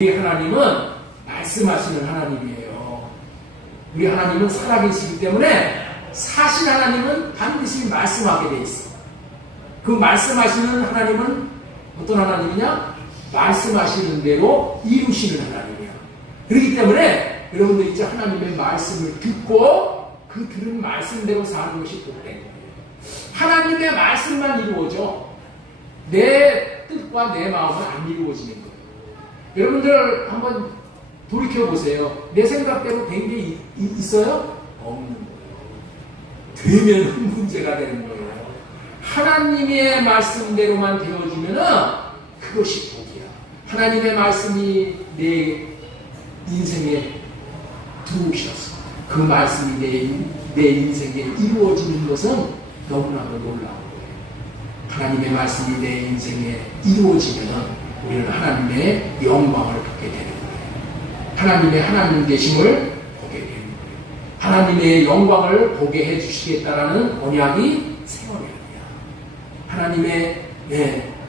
우리 하나님은 말씀하시는 하나님이에요. 우리 하나님은 살아계시기 때문에 사실 하나님은 반드시 말씀하게 돼 있어. 그 말씀하시는 하나님은 어떤 하나님이냐? 말씀하시는 대로 이루시는 하나님이야. 그렇기 때문에 여러분들 이제 하나님의 말씀을 듣고 그 들은 말씀대로 사는 것이 복된 거예요. 하나님의 말씀만 이루어져. 내 뜻과 내 마음은 안 이루어지는 거예요. 여러분들 한번 돌이켜보세요. 내 생각대로 된 게 있어요? 없는 거예요. 되면 문제가 되는 거예요. 하나님의 말씀대로만 되어지면은 그것이 복이야. 하나님의 말씀이 내 인생에 들어오셨어. 그 말씀이 내 인생에 이루어지는 것은 너무나도 놀라운 거예요. 하나님의 말씀이 내 인생에 이루어지면은 우리는 하나님의 영광을 보게 되는 거예요. 하나님의 하나님 되심을 보게 되는 거예요. 하나님의 영광을 보게 해주시겠다라는 언약이 새 언약이야. 하나님의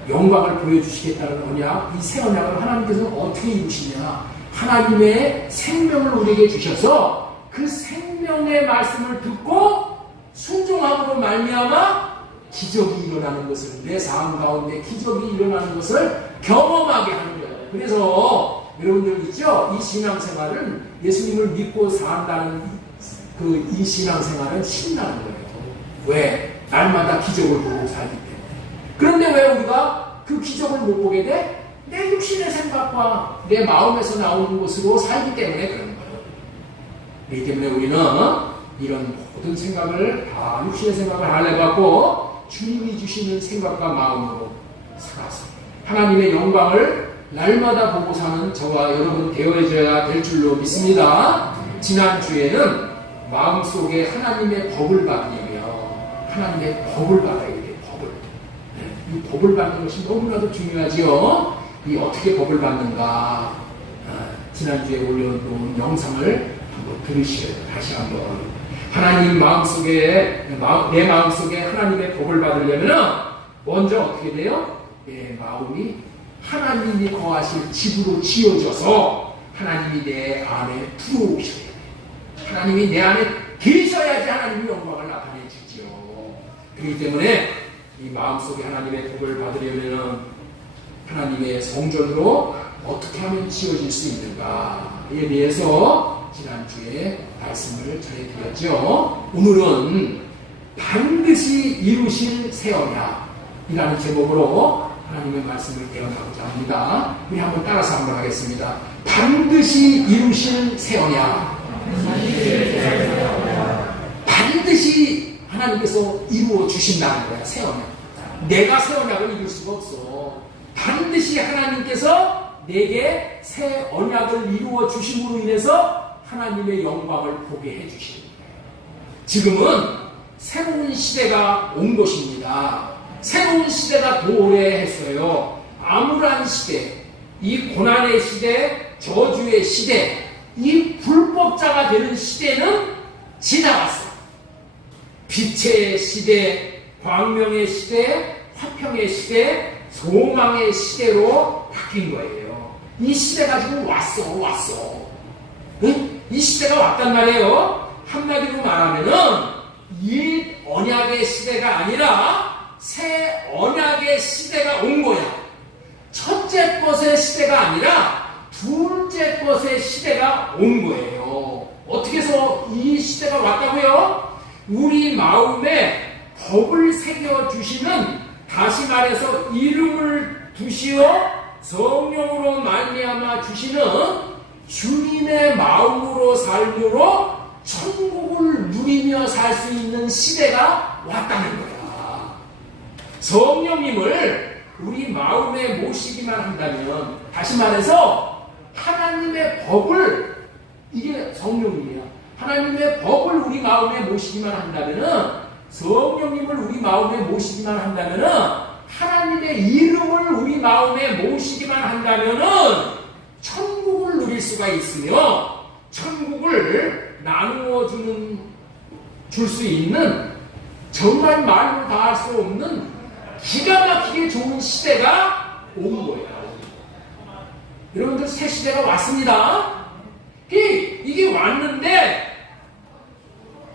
영광을 보여주시겠다는 언약, 이 새 언약을 하나님께서는 어떻게 이루시냐? 하나님의 생명을 우리에게 주셔서 그 생명의 말씀을 듣고 순종함으로 말미암아 기적이 일어나는 것을, 내 삶 가운데 기적이 일어나는 것을 경험하게 하는 거예요. 그래서 여러분들 있죠? 이 신앙생활은 예수님을 믿고 산다는 이 신앙생활은 신나는 거예요. 왜? 날마다 기적을 보고 살기 때문에. 그런데 왜 우리가 그 기적을 못 보게 돼? 내 육신의 생각과 내 마음에서 나오는 것으로 살기 때문에 그런 거예요. 그렇기 때문에 우리는 이런 모든 생각을 다 육신의 생각을 할래갖고 주님이 주시는 생각과 마음으로 살아서 하나님의 영광을 날마다 보고 사는 저와 여러분 되어져야 될 줄로 믿습니다. 지난주에는 마음속에 하나님의 법을 받으려면 하나님의 법을 받아야 돼요. 법을. 이 법을 받는 것이 너무나도 중요하지요. 이 어떻게 법을 받는가? 지난주에 올려놓은 영상을 한번 들으시어요. 다시 한번. 하나님 마음속에, 내 마음속에 하나님의 복을 받으려면 먼저 어떻게 돼요? 내 마음이 하나님이 거하실 집으로 지어져서 하나님이 내 안에 들어오셔야 돼요. 하나님이 내 안에 계셔야지 하나님이 영광을 나타내 주죠. 그렇기 때문에 이 마음속에 하나님의 복을 받으려면 하나님의 성전으로 어떻게 하면 지어질 수 있는가에 대해서 지난주에 말씀을 전해드렸죠. 오늘은 반드시 이루실 새 언약이라는 제목으로 하나님의 말씀을 깨어나고자 합니다. 우리 한번 따라서 한번 하겠습니다. 반드시 이루실 새 언약. 반드시 하나님께서 이루어 주신다는 거야. 새 언약. 내가 새 언약을 이룰 수가 없어. 반드시 하나님께서 내게 새 언약을 이루어 주심으로 인해서 하나님의 영광을 보게 해주시는 거예요. 지금은 새로운 시대가 온 것입니다. 새로운 시대가 도래했어요. 암울한 시대, 이 고난의 시대, 저주의 시대, 이 불법자가 되는 시대는 지나갔어요. 빛의 시대, 광명의 시대, 화평의 시대, 소망의 시대로 바뀐 거예요. 이 시대가 지금 왔어. 응? 이 시대가 왔단 말이에요. 한마디로 말하면은 이 언약의 시대가 아니라 새 언약의 시대가 온 거야. 첫째 것의 시대가 아니라 둘째 것의 시대가 온 거예요. 어떻게 해서 이 시대가 왔다고요? 우리 마음에 법을 새겨주시는, 다시 말해서 이름을 두시어 성령으로 말미암아 주시는 주님의 마음으로 삶으로 천국을 누리며 살 수 있는 시대가 왔다는 거야. 성령님을 우리 마음에 모시기만 한다면, 다시 말해서 하나님의 법을, 이게 성령님이야. 하나님의 법을 우리 마음에 모시기만 한다면, 성령님을 우리 마음에 모시기만 한다면, 하나님의 이름을 우리 마음에 모시기만 한다면 천국을 누릴 수가 있으며, 천국을 나누어 줄 수 있는, 정말 말로 다 할 수 없는 기가 막히게 좋은 시대가 온 거예요. 여러분들 새 시대가 왔습니다. 이게 왔는데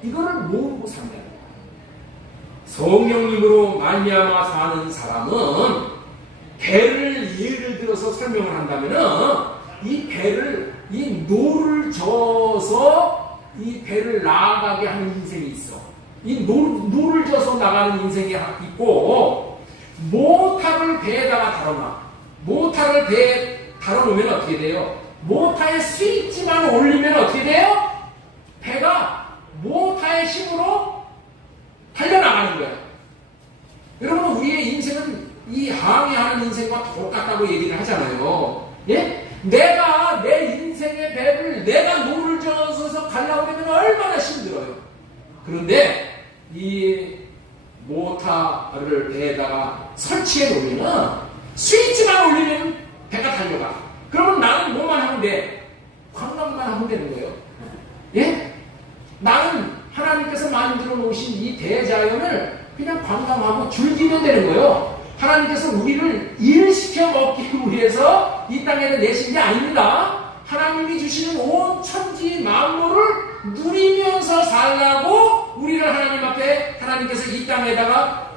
이거를 모르고 산다. 성령님으로 말미암아 사는 사람은 배를 예를 들어서 설명을 한다면은 이 배를 이 노를 저어서 이 배를 나아가게 하는 인생이 있어. 이 노를 저어서 나가는 인생이 있고 모타를 배에다가 달아놔. 모타를 배에 달아놓으면 어떻게 돼요? 모타의 스위치만 올리면 어떻게 돼요? 배가 모타의 힘으로 달려나가는 거야. 여러분 우리의 인생은 이 항해하는 인생과 똑같다고 얘기를 하잖아요. 예? 내가 내 인생의 배를 내가 노를 저어서 가려고 하면 얼마나 힘들어요. 그런데 이 모타를 배에다가 설치해 놓으면 스위치만 올리면 배가 달려가. 그러면 나는 뭐만 하면 돼? 관광만 하면 되는 거예요. 예? 나는 하나님께서 만들어 놓으신 이 대자연을 그냥 관광하고 즐기면 되는 거예요. 하나님께서 우리를 일시켜 먹기 위해서 이 땅에는 내신 게 아닙니다. 하나님이 주시는 온 천지 만물을 누리면서 살라고 우리를 하나님 앞에 하나님께서 이 땅에다가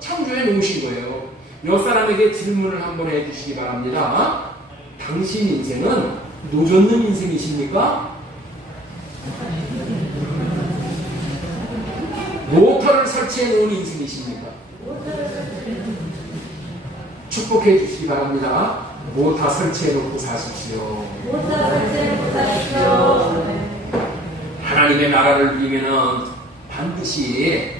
창조해 놓으신 거예요. 몇 사람에게 질문을 한번 해주시기 바랍니다. 당신 인생은 노젓는 인생이십니까? 모터를 설치해 놓은 인생이십니까? 축복해 주시기 바랍니다. 모터 설치해 놓고 사십시오. 하나님의 나라를 누리면은 반드시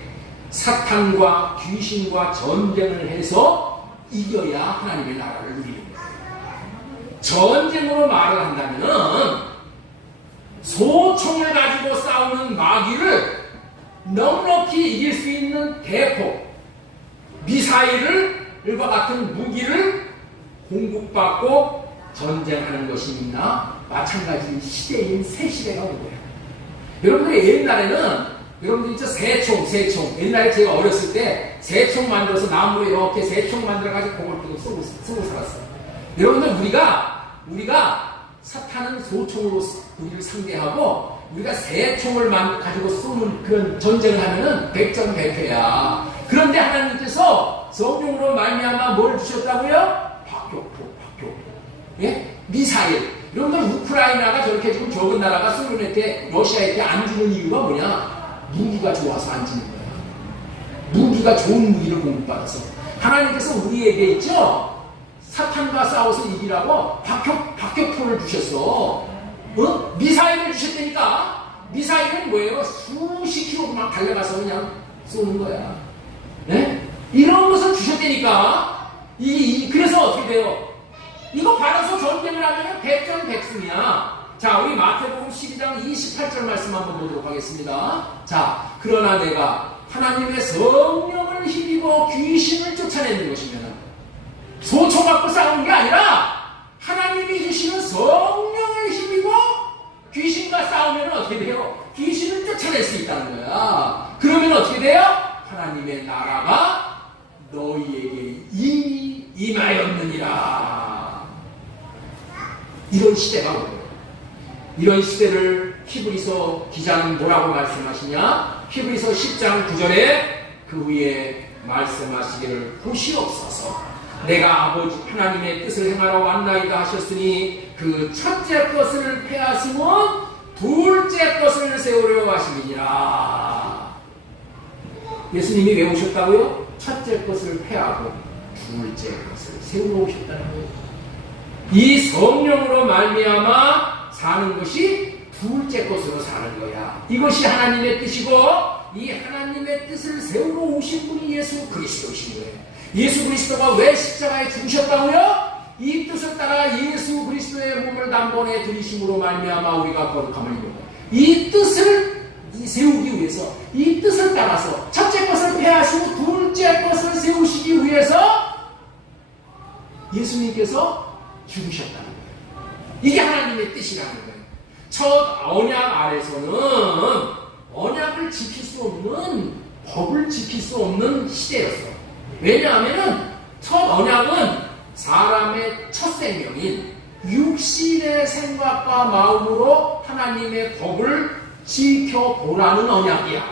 사탄과 귀신과 전쟁을 해서 이겨야 하나님의 나라를 누리는 거예요. 전쟁으로 말을 한다면은 소총을 가지고 싸우는 마귀를 넉넉히 이길 수 있는 대포, 미사일과 같은 무기를 공급받고 전쟁하는 것이나 마찬가지 시대인 새 시대가 온 거예요. 여러분들이 옛날에는 여러분들 진짜 새총 옛날에 제가 어렸을 때 새총 만들어서 나무로 이렇게 새총 만들어가지고 그걸 쓰고 살았어요. 여러분들 우리가 사탄은 소총으로 우리를 상대하고 우리가 새총을 가지고 쏘는 그런 전쟁을 하면은 백전백패야. 그런데 하나님께서 성령으로 말미암아 뭘 주셨다고요? 박격포. 예? 미사일. 여러분들 우크라이나가 저렇게 지금 적은 나라가 소련한테 러시아한테 안 주는 이유가 뭐냐? 무기가 좋아서 안 주는 거야. 무기가 좋은 무기를 공급받아서. 하나님께서 우리에게 있죠? 사탄과 싸워서 이기라고 박격포를 주셨어. 미사일을 주셨다니까. 미사일은 뭐예요? 수십 킬로 막 달려가서 그냥 쏘는 거야. 네? 이런 것을 주셨다니까. 그래서 어떻게 돼요? 이거 받아서 전쟁을 하면 백전백승이야. 자, 우리 마태복음 12장 28절 말씀 한번 보도록 하겠습니다. 자, 그러나 내가 하나님의 성령을 힘입어 귀신을 쫓아내는 것이면 소총 갖고 싸우는 게 아니라 하나님이 주시는 성령을 힘입어 귀신과 싸우면 어떻게 돼요? 귀신을 쫓아낼 수 있다는 거야. 그러면 어떻게 돼요? 하나님의 나라가 너희에게 이미 임하였느니라. 이런 시대가 오고, 이런 시대를 히브리서 기자는 뭐라고 말씀하시냐? 히브리서 10장 9절에 그 위에 말씀하시기를 보시옵소서. 내가 아버지 하나님의 뜻을 행하러 왔나이다 하셨으니 그 첫째 것을 패하시면 둘째 것을 세우려 하시니라. 예수님이 왜 오셨다고요? 첫째 것을 패하고 둘째 것을 세우러 오셨다는 거예요. 이 성령으로 말미암아 사는 것이 둘째 것으로 사는 거야. 이것이 하나님의 뜻이고 이 하나님의 뜻을 세우러 오신 분이 예수 그리스도이신 거예요. 예수 그리스도가 왜 십자가에 죽으셨다고요? 이 뜻을 따라 예수 그리스도의 몸을 단번에 들이심으로 말미암아 우리가 거룩함을 이루고 이 뜻을 세우기 위해서 이 뜻을 따라서 첫째 것을 폐하시고 둘째 것을 세우시기 위해서 예수님께서 죽으셨다는 거예요. 이게 하나님의 뜻이라는 거예요. 첫 언약 아래서는 언약을 지킬 수 없는, 법을 지킬 수 없는 시대였어. 왜냐하면 첫 언약은 사람의 첫 생명인 육신의 생각과 마음으로 하나님의 법을 지켜보라는 언약이야.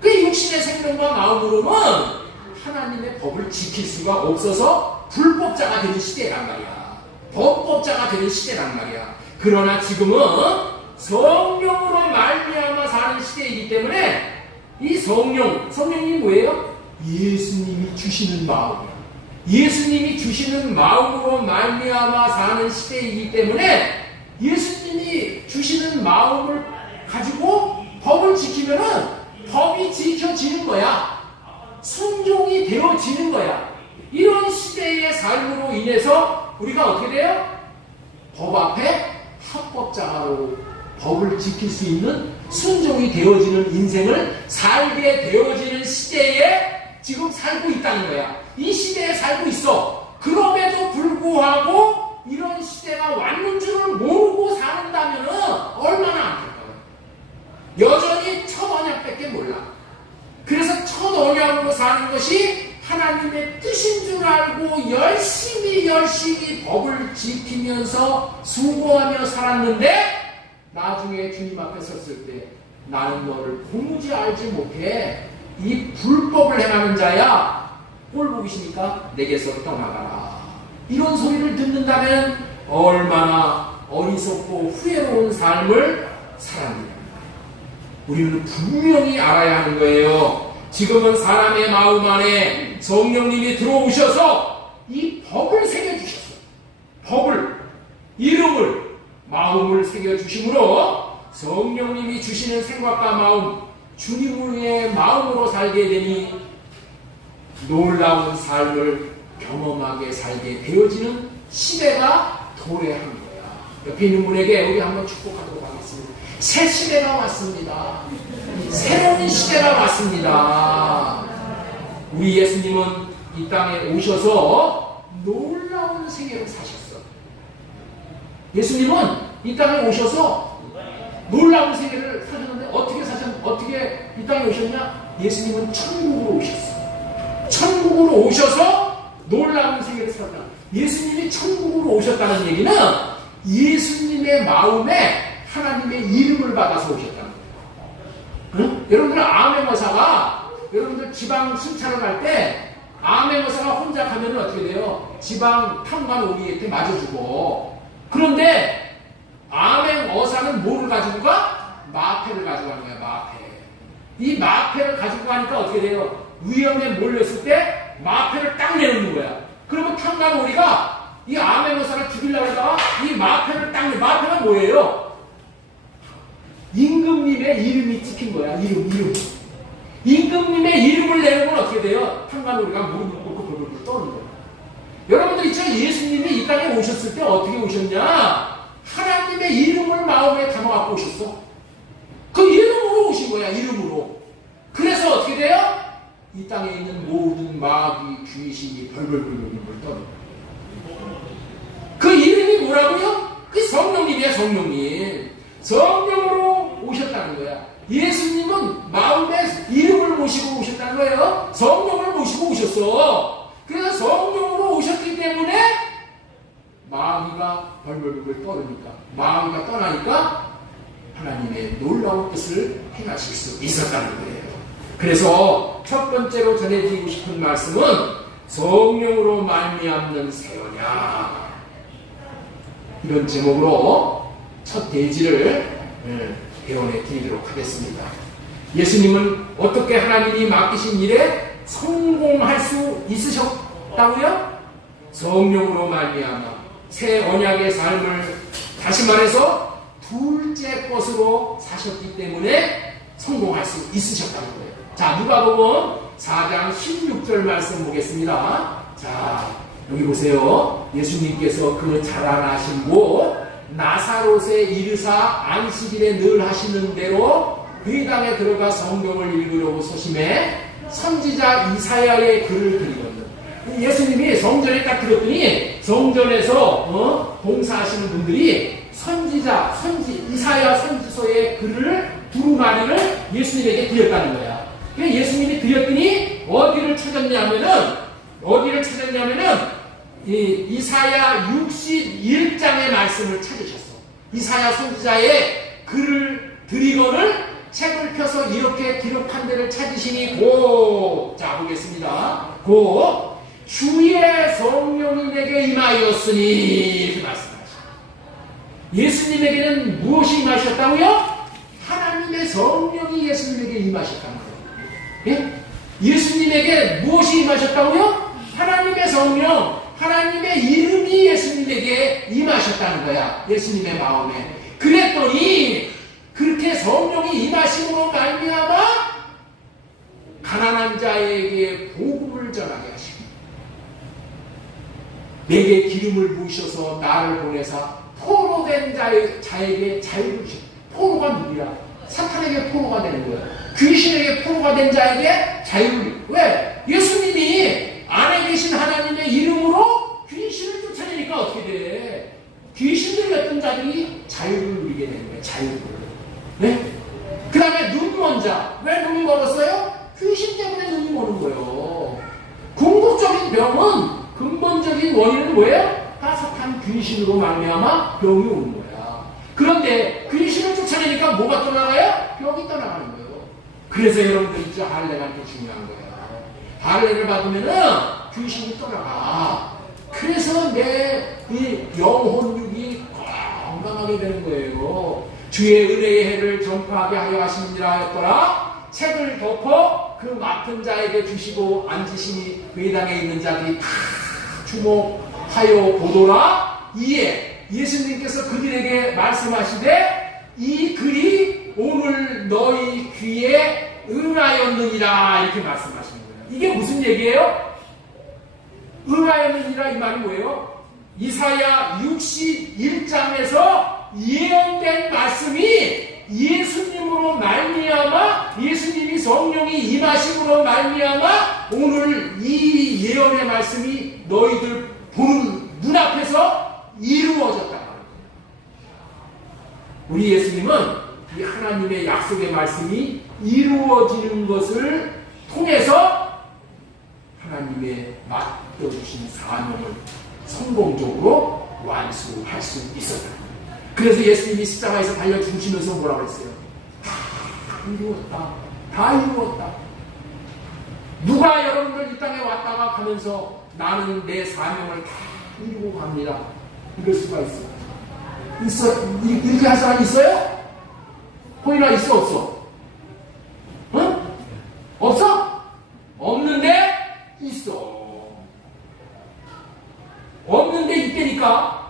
그 육신의 생각과 마음으로는 하나님의 법을 지킬 수가 없어서 불법자가 되는 시대란 말이야. 법법자가 되는 시대란 말이야. 그러나 지금은 성령으로 말미암아 사는 시대이기 때문에 이 성령이 뭐예요? 예수님이 주시는 마음이야. 예수님이 주시는 마음으로 말미암아 사는 시대이기 때문에 예수님이 주시는 마음을 가지고 법을 지키면은 법이 지켜지는 거야. 순종이 되어지는 거야. 이런 시대의 삶으로 인해서 우리가 어떻게 돼요? 법 앞에 합법자로 법을 지킬 수 있는 순종이 되어지는 인생을 살게 되어지는 시대에 지금 살고 있다는 거야. 이 시대에 살고 있어. 그럼에도 불구하고 이런 시대가 왔는 줄을 모르고 산다면 얼마나 안타까워요. 여전히 첫 언약밖에 몰라. 그래서 첫 언약으로 사는 것이 하나님의 뜻인 줄 알고 열심히 법을 지키면서 수고하며 살았는데 나중에 주님 앞에 섰을 때 나는 너를 도무지 알지 못해. 이 불법을 행하는 자야. 꼴 보기 싫으니까 내게서 떠나가라. 이런 소리를 듣는다면 얼마나 어리석고 후회로운 삶을 살았느냐. 우리는 분명히 알아야 하는 거예요. 지금은 사람의 마음 안에 성령님이 들어오셔서 이 법을 새겨주셨어요. 법을, 이름을, 마음을 새겨주심으로 성령님이 주시는 생각과 마음, 주님의 마음으로 살게 되니 놀라운 삶을 경험하게 살게 되어지는 시대가 도래한 거야. 옆에 있는 분에게 우리 한번 축복하도록 하겠습니다. 새 시대가 왔습니다. 새로운 시대가 왔습니다. 우리 예수님은 이 땅에 오셔서 놀라운 생애를 사셨어. 예수님은 이 땅에 오셔서 놀라운 생애를 사셨는데 어떻게 이 땅에 오셨냐? 예수님은 천국으로 오셨어. 천국으로 오셔서 놀라운 생애를 살았다. 예수님이 천국으로 오셨다는 얘기는 예수님의 마음에 하나님의 이름을 받아서 오셨다는 거예요. 응? 여러분들 아멘어사가 여러분들 지방 순찰을 갈 때 아멘어사가 혼자 가면 어떻게 돼요? 지방 탐관 오리한테 맞아주고. 그런데 아멘어사는 뭐를 가지고 가? 마패를 가지고 가는 거야. 마패. 이 마패를 가지고 가니까 어떻게 돼요? 위험에 몰렸을 때 마패를 딱 내놓는 거야. 그러면 탐관 오리가 이 아멘어사를 죽이려고 하다가 이 마패를 딱 내놓는. 마패가 뭐예요? 임금님의 이름이 찍힌 거야. 이름. 임금님의 이름을 내놓으면 어떻게 돼요? 탐관 오리가 무릎을 꿇고 벌벌 떠는 거야. 여러분들 있죠? 예수님이 이 땅에 오셨을 때 어떻게 오셨냐? 하나님의 이름을 마음에 담아갖고 오셨어. 그 이름으로 오신 거야. 이름으로. 그래서 어떻게 돼요? 이 땅에 있는 모든 마귀, 귀신이 벌벌 떠는 거야. 그 이름이 뭐라고요? 그 성령님이야. 성령님. 성령으로 오셨다는 거야. 예수님은 마음에 이름을 모시고 오셨다는 거예요. 성령을 모시고 오셨어. 그래서 성령으로 오셨기 때문에 마귀가 벌벌벌 떠르니까, 마귀가 떠나니까 하나님의 놀라운 뜻을 행하실 수 있었다는 거예요. 그래서 첫 번째로 전해드리고 싶은 말씀은 성령으로 말미암는 새 언약, 이런 제목으로 첫 대지를 배원해 드리도록 하겠습니다. 예수님은 어떻게 하나님이 맡기신 일에 성공할 수 있으셨다고요? 성령으로 말미암아 새 언약의 삶을, 다시 말해서 둘째 것으로 사셨기 때문에 성공할 수 있으셨다는 거예요. 자, 누가복음 4장 16절 말씀 보겠습니다. 자, 여기 보세요. 예수님께서 그 자라나신 곳 나사롯에 이르사 안식일에 늘 하시는 대로 그 땅에 들어가 성경을 읽으려고 소심해 선지자 이사야의 글을 드리거든. 예수님이 성전에 딱 들었더니 성전에서 봉사하시는 분들이 이사야 선지서의 글을 두루마리를 예수님에게 드렸다는 거야. 예수님이 드렸더니 어디를 찾았냐면은 이사야 61장의 말씀을 찾으셨어. 이사야 선지자의 글을 드리거늘 책을 펴서 이렇게 기록한 데를 찾으시니 자 보겠습니다. 주의 성령이 내게 임하였으니 이렇게 말씀하십니다. 예수님에게는 무엇이 임하셨다고요? 하나님의 성령이 예수님에게 임하셨다는 거예요. 예? 예수님에게 무엇이 임하셨다고요? 하나님의 성령, 하나님의 이름이 예수님에게 임하셨다는 거야. 예수님의 마음에. 그랬더니 그렇게 성령이 임하심으로 말미암아 가난한 자에게 복음을 전하게 하시고 내게 기름을 부으셔서 나를 보내사 포로된 자에게 자유를 주시고 포로가 누구야? 사탄에게 포로가 되는 거야. 귀신에게 포로가 된 자에게 자유를. 왜? 예수님이 안에 계신 하나님의 이름으로 귀신을 쫓아내니까 어떻게 돼? 귀신들이었던 자들이 자유를 누리게 되는 거야. 자유를. 네? 그 다음에 눈 먼 자. 왜 눈이 멀었어요? 귀신 때문에 눈이 머는 거예요. 궁극적인 병은 근본적인 원인은 뭐예요? 다 사탄 귀신으로 말미암아 병이 오는 거야. 그런데 귀신을 쫓아내니까 뭐가 떠나가요? 병이 떠나가는 거예요. 그래서 여러분들 있죠. 할례가 또 중요한 거예요. 할례를 받으면은 귀신이 떠나가. 그래서 내 이 영혼육이 건강하게 되는 거예요. 주의 은혜의 해를 전파하게 하려 하시느니라 하였더라. 책을 덮어 그 맡은 자에게 주시고 앉으시니 회당에 있는 자들이 다 주목하여 보더라. 이에 예수님께서 그들에게 말씀하시되 이 글이 오늘 너희 귀에 응하였느니라 이렇게 말씀하시는 거예요. 이게 무슨 얘기예요? 응하였느니라 이 말이 뭐예요? 이사야 61장에서 예언된 말씀이 예수님으로 말미암아 예수님이 성령이 임하심으로 말미암아 오늘 이 예언의 말씀이 너희들 보는 눈앞에서 이루어졌다 말이에요. 우리 예수님은 이 하나님의 약속의 말씀이 이루어지는 것을 통해서 하나님의 맡겨주신 사명을 성공적으로 완수할 수 있었다. 그래서 예수님이 십자가에서 달려 죽으시면서 뭐라고 했어요? 다 이루었다. 다 이루었다. 누가 여러분들 이 땅에 왔다가 가면서 나는 내 사명을 다 이루고 갑니다. 이럴 수가 있어. 이렇게 할 사람 있어요? 호이나 있어 없어? 응? 없어? 없는데 있어. 없는데 있다니까.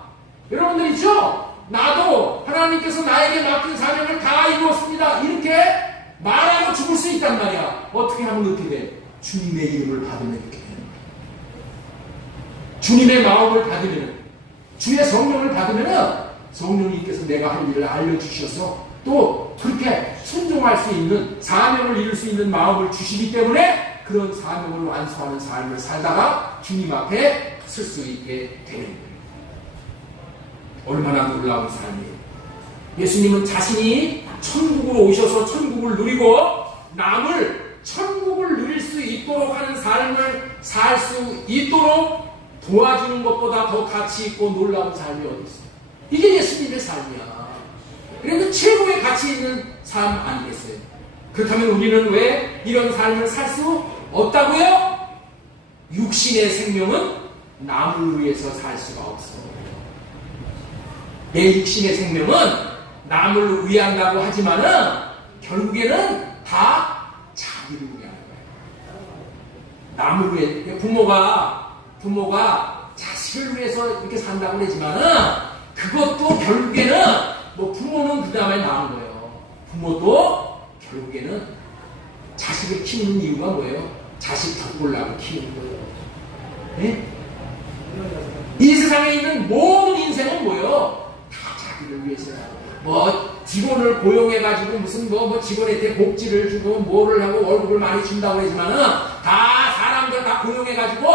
여러분들 있죠? 나도 하나님께서 나에게 맡긴 사명을 다 이루었습니다. 이렇게 말하고 죽을 수 있단 말이야. 어떻게 하면 그렇게 돼? 주님의 이름을 받으면 이렇게 되는 거야. 주님의 마음을 받으면, 주의 성령을 받으면 성령님께서 내가 할 일을 알려주셔서 또 그렇게 순종할 수 있는, 사명을 이룰 수 있는 마음을 주시기 때문에 그런 사명을 완수하는 삶을 살다가 주님 앞에 설 수 있게 되는 거예요. 얼마나 놀라운 삶이에요. 예수님은 자신이 천국으로 오셔서 천국을 누리고 남을 천국을 누릴 수 있도록 하는 삶을 살 수 있도록 도와주는 것보다 더 가치 있고 놀라운 삶이 어디 있어요? 이게 예수님의 삶이야. 그런데 최고의 가치 있는 삶 아니겠어요? 그렇다면 우리는 왜 이런 삶을 살 수 없다고요? 육신의 생명은 남을 위해서 살 수가 없어요. 내 육신의 생명은 남을 위한다고 하지만은 결국에는 다 자기를 위하는 거예요. 남을 위해. 부모가 자식을 위해서 이렇게 산다고 그러지만은 그것도 결국에는 부모는 그 다음에 나온 거예요. 부모도 결국에는 자식을 키우는 이유가 뭐예요? 자식 덕보려고 키우는 거예요. 네? 이 세상에 있는 모든 인생은 뭐예요? 자기를 위해서야. 직원을 고용해가지고 무슨 직원한테 복지를 주고 뭐를 하고 월급을 많이 준다고 그러지만은 다 사람들 다 고용해가지고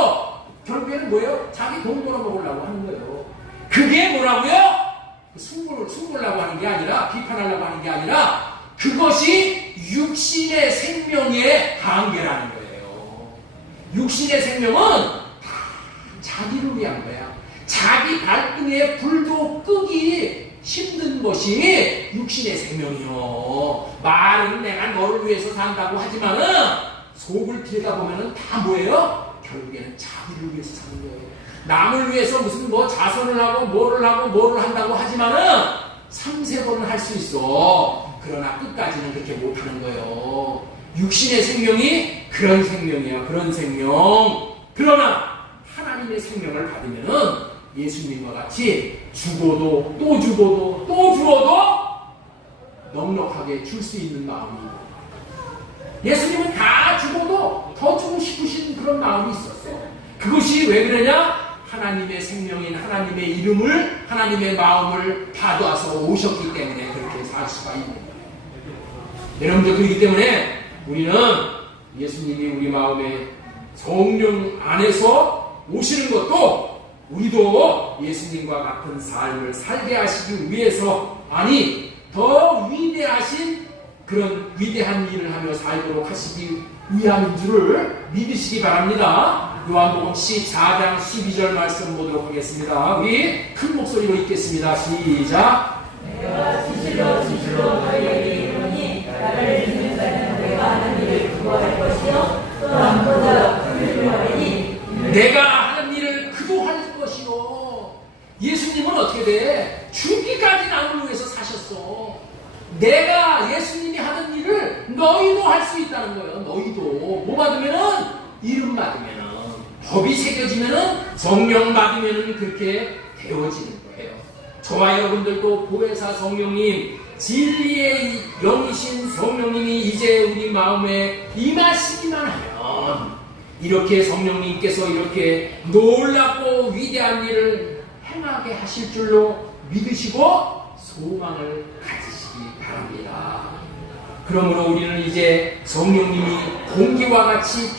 결국에는 뭐예요? 자기 돈 벌어먹으려고 하는 거예요. 그게 뭐라고요? 숨으려고 하는 게 아니라, 비판하려고 하는 게 아니라 그것이 육신의 생명의 한계라는 거예요. 육신의 생명은 다 자기를 위한 거야. 자기 발등에 불도 끄기 힘든 것이 육신의 생명이요. 말은 내가 너를 위해서 산다고 하지만은 속을 들여다보면은 다 뭐예요? 결국에는 자기를 위해서 사는 거예요. 남을 위해서 무슨 뭐 자선을 하고 뭐를 한다고 하지만은 3-4번은 할 수 있어. 그러나 끝까지는 그렇게 못하는 거예요. 육신의 생명이 그런 생명이야. 그런 생명. 그러나 하나님의 생명을 받으면은 예수님과 같이 죽어도 또 죽어도 또 죽어도 넉넉하게 줄 수 있는 마음이에요. 예수님은 다 죽어도 더 주고 싶으신 그런 마음이 있었어요. 그것이 왜 그러냐? 하나님의 생명인 하나님의 이름을, 하나님의 마음을 받아서 오셨기 때문에 그렇게 살 수가 있는 거예요. 여러분들, 그렇기 때문에 우리는 예수님이 우리 마음에 성령 안에서 오시는 것도 우리도 예수님과 같은 삶을 살게 하시기 위해서, 아니 더 위대하신 그런 위대한 일을 하며 살도록 하시기 위함인 줄을 믿으시기 바랍니다. 요한복음 14장 12절 말씀 보도록 하겠습니다. 우리 큰 목소리로 읽겠습니다. 시작. 내가 진실로 너희에게 이르노니 나를 믿는 자는 내가 하는 일을 그거할 것이요 또 남보다 큰 일을 하리니 내가 하는 일을 그도 할 것이요. 예수님은 어떻게 돼? 죽기까지 나를 위해서 사셨어. 내가 예수님이 하는 일을 너희도 할 수 있다는 거예요. 너희도 뭐 받으면은, 이름 받으면은, 법이 새겨지면은, 성령 받으면은 그렇게 되어지는 거예요. 저와 여러분들도 보혜사 성령님, 진리의 영이신 성령님이 이제 우리 마음에 임하시기만 하면 이렇게 성령님께서 이렇게 놀랍고 위대한 일을 행하게 하실 줄로 믿으시고 소망을 가지시기 바랍니다. 그러므로 우리는 이제 성령님이 공기와 같이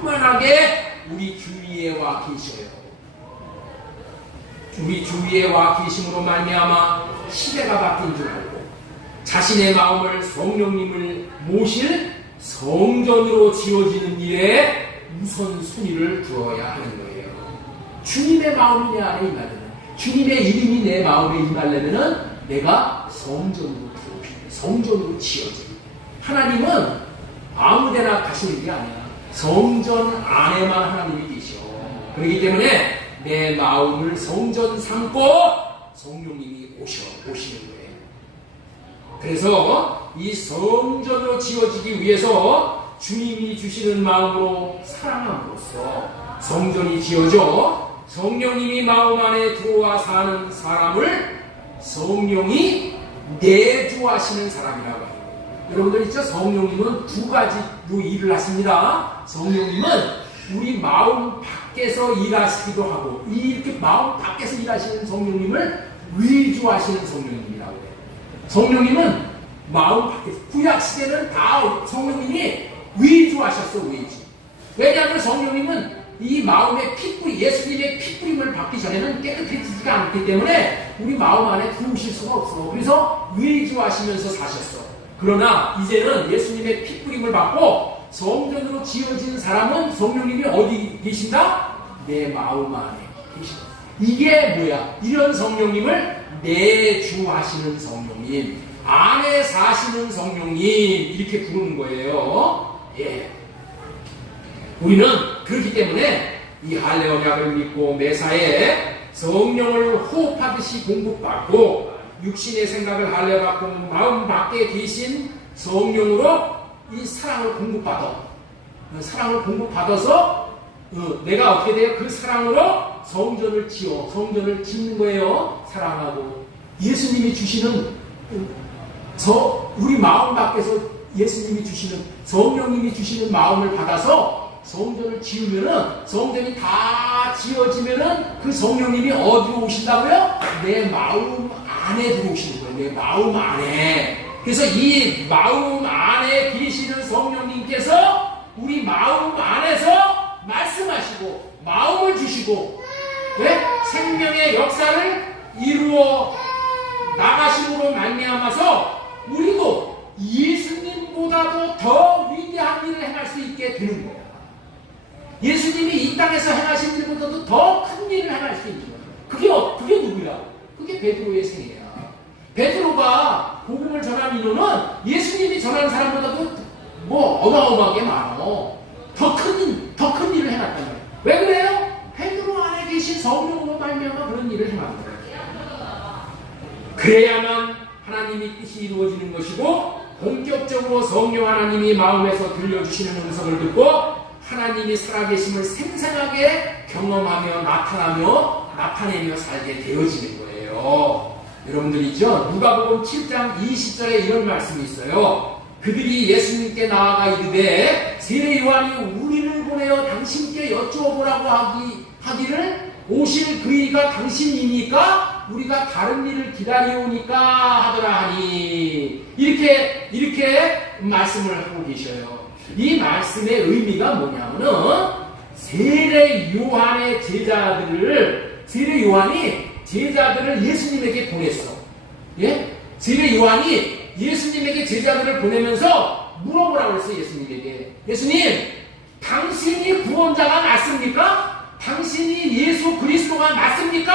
충만하게 우리 주위에 와 계셔요. 우리 주위에 와 계심으로 말미암아 시대가 바뀐 줄 알고 자신의 마음을 성령님을 모실 성전으로 지어지는 일에 우선순위를 두어야 하는 거예요. 주님의 마음이 내 안에 임하려면, 주님의 이름이 내 마음에 임하려면 내가 성전으로 들어오십니다. 성전으로 지어집니다. 하나님은 아무데나 가시는 게 아니야. 성전 안에만 하나님이 계셔. 그렇기 때문에 내 마음을 성전 삼고 성령님이 오시는 거예요. 그래서 이 성전으로 지어지기 위해서 주님이 주시는 마음으로 사랑함으로써 성전이 지어져 성령님이 마음 안에 들어와 사는 사람을 성령이 내주하시는 사람이라고 해요. 여러분들 있죠? 성령님은 두 가지로 일을 하십니다. 성령님은 우리 마음 밖에서 일하시기도 하고, 이렇게 마음 밖에서 일하시는 성령님을 위주하시는 성령님이라고 해요. 성령님은 마음 밖에서, 구약 시대는 다 성령님이 위주하셨어. 위주. 왜냐하면 성령님은 이 마음의 핏뿌리, 예수님의 핏뿌림을 받기 전에는 깨끗해지지가 않기 때문에 우리 마음 안에 들어오실 수가 없어. 그래서 위주하시면서 사셨어. 그러나 이제는 예수님의 핏뿌림을 받고 성전으로 지어진 사람은 성령님이 어디 계신다? 내 마음 안에 계신다. 이게 뭐야? 이런 성령님을 내주하시는 성령님, 안에 사시는 성령님, 이렇게 부르는 거예요. 예. 우리는 그렇기 때문에 이 할례언약을 믿고 매사에 성령을 호흡하듯이 공급받고 육신의 생각을 할례받고 마음 밖에 계신 성령으로 이 사랑을 공급받아. 사랑을 공급받아서 내가 어떻게 돼요? 그 사랑으로 성전을 지어, 성전을 짓는 거예요. 사랑하고 예수님이 주시는 우리 마음 밖에서 예수님이 주시는, 성령님이 주시는 마음을 받아서 성전을 지으면은, 성전이 다 지어지면은 그 성령님이 어디로 오신다고요? 내 마음 안에 들어오시는 거예요. 내 마음 안에. 그래서 이 마음 안에 계시는 성령님께서 우리 마음 안에서 말씀하시고 마음을 주시고, 왜? 생명의 역사를 이루어 나가심으로 말미암아서 우리도 예수님보다도 더 위대한 일을 행할 수 있게 되는 거예요. 예수님이 이 땅에서 행하신 일보다도 일을 행할 수 있는 거예요. 그게 누구야? 그게 베드로의 생애야. 베드로가 복음을 전한 인원은 예수님이 전한 사람보다도 어마어마하게 많어. 더 큰 일을 해놨단 말이에요. 왜 그래요? 베드로 안에 계신 성령으로 말미암아 그런 일을 행한 거예요. 그래야만 하나님의 뜻이 이루어지는 것이고, 본격적으로 성령 하나님이 마음에서 들려주시는 음성을 듣고 하나님이 살아계심을 생생하게 경험하며 나타내며 살게 되어지는 거예요. 여러분들 있죠? 누가복음 7장 20절에 이런 말씀이 있어요. 그들이 예수님께 나아가 이르되 세례 요한이 우리를 보내어 당신께 여쭈어보라고 하기를 오실 그이가 당신이니까 우리가 다른 일을 기다리오니까 하더라 하니, 이렇게 말씀을 하고 계셔요. 이 말씀의 의미가 뭐냐면은 세례 요한이 제자들을 예수님에게 보냈어. 예? 세례 요한이 예수님에게 제자들을 보내면서 물어보라고 했어요. 예수님, 당신이 구원자가 맞습니까? 당신이 예수 그리스도가 맞습니까?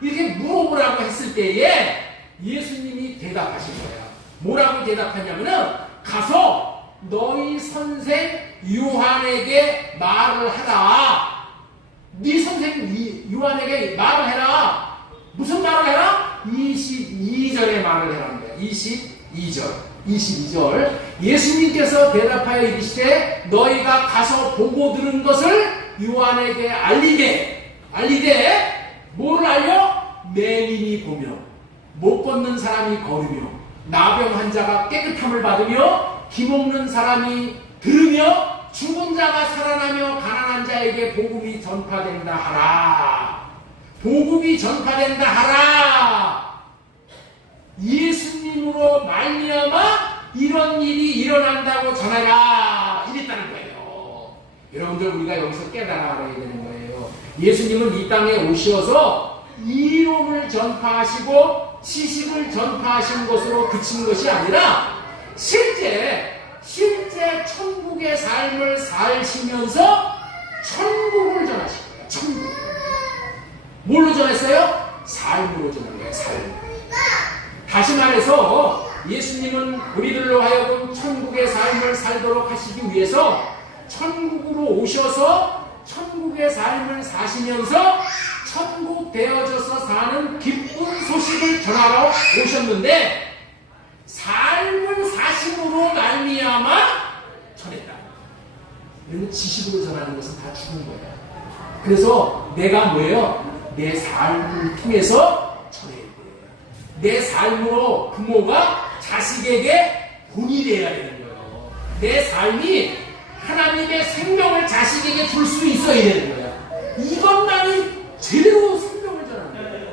이렇게 물어보라고 했을 때에 예수님이 대답하신 거예요. 뭐라고 대답하냐면은, 가서 너희 선생 요한에게 말을 해라. 네 선생 요한에게 말을 해라. 무슨 말을 해라? 22절에 말을 해라는 거예요. 22절. 예수님께서 대답하여 이르시되 너희가 가서 보고 들은 것을 요한에게 알리되 뭐를 알려? 맹인이 보며 못 걷는 사람이 걸으며 나병 환자가 깨끗함을 받으며 기먹는 사람이 들으며 죽은 자가 살아나며 가난한 자에게 복음이 전파된다 하라. 예수님으로 말미암아 이런 일이 일어난다고 전하라. 이랬다는 거예요. 여러분들, 우리가 여기서 깨달아야 되는 거예요. 예수님은 이 땅에 오셔서 이론을 전파하시고 지식을 전파하신 것으로 그친 것이 아니라 실제 천국의 삶을 사시면서 천국을 전하신 거예요. 천국. 뭘로 전했어요? 삶으로 전한 거예요. 삶. 다시 말해서 예수님은 우리들로 하여금 천국의 삶을 살도록 하시기 위해서 천국으로 오셔서 천국의 삶을 사시면서 천국 되어져서 사는 기쁜 소식을 전하러 오셨는데, 삶을 사심으로 말미암아 전했다. 이런 지식으로 전하는 것은 다 죽은 거예요. 그래서 내가 뭐예요? 내 삶을 통해서 전해야 돼요. 내 삶으로 부모가 자식에게 본이 되어야 되는 거예요. 내 삶이 하나님의 생명을 자식에게 줄 수 있어야 되는 거예요. 이것만이 제대로 생명을 전하는 거예요.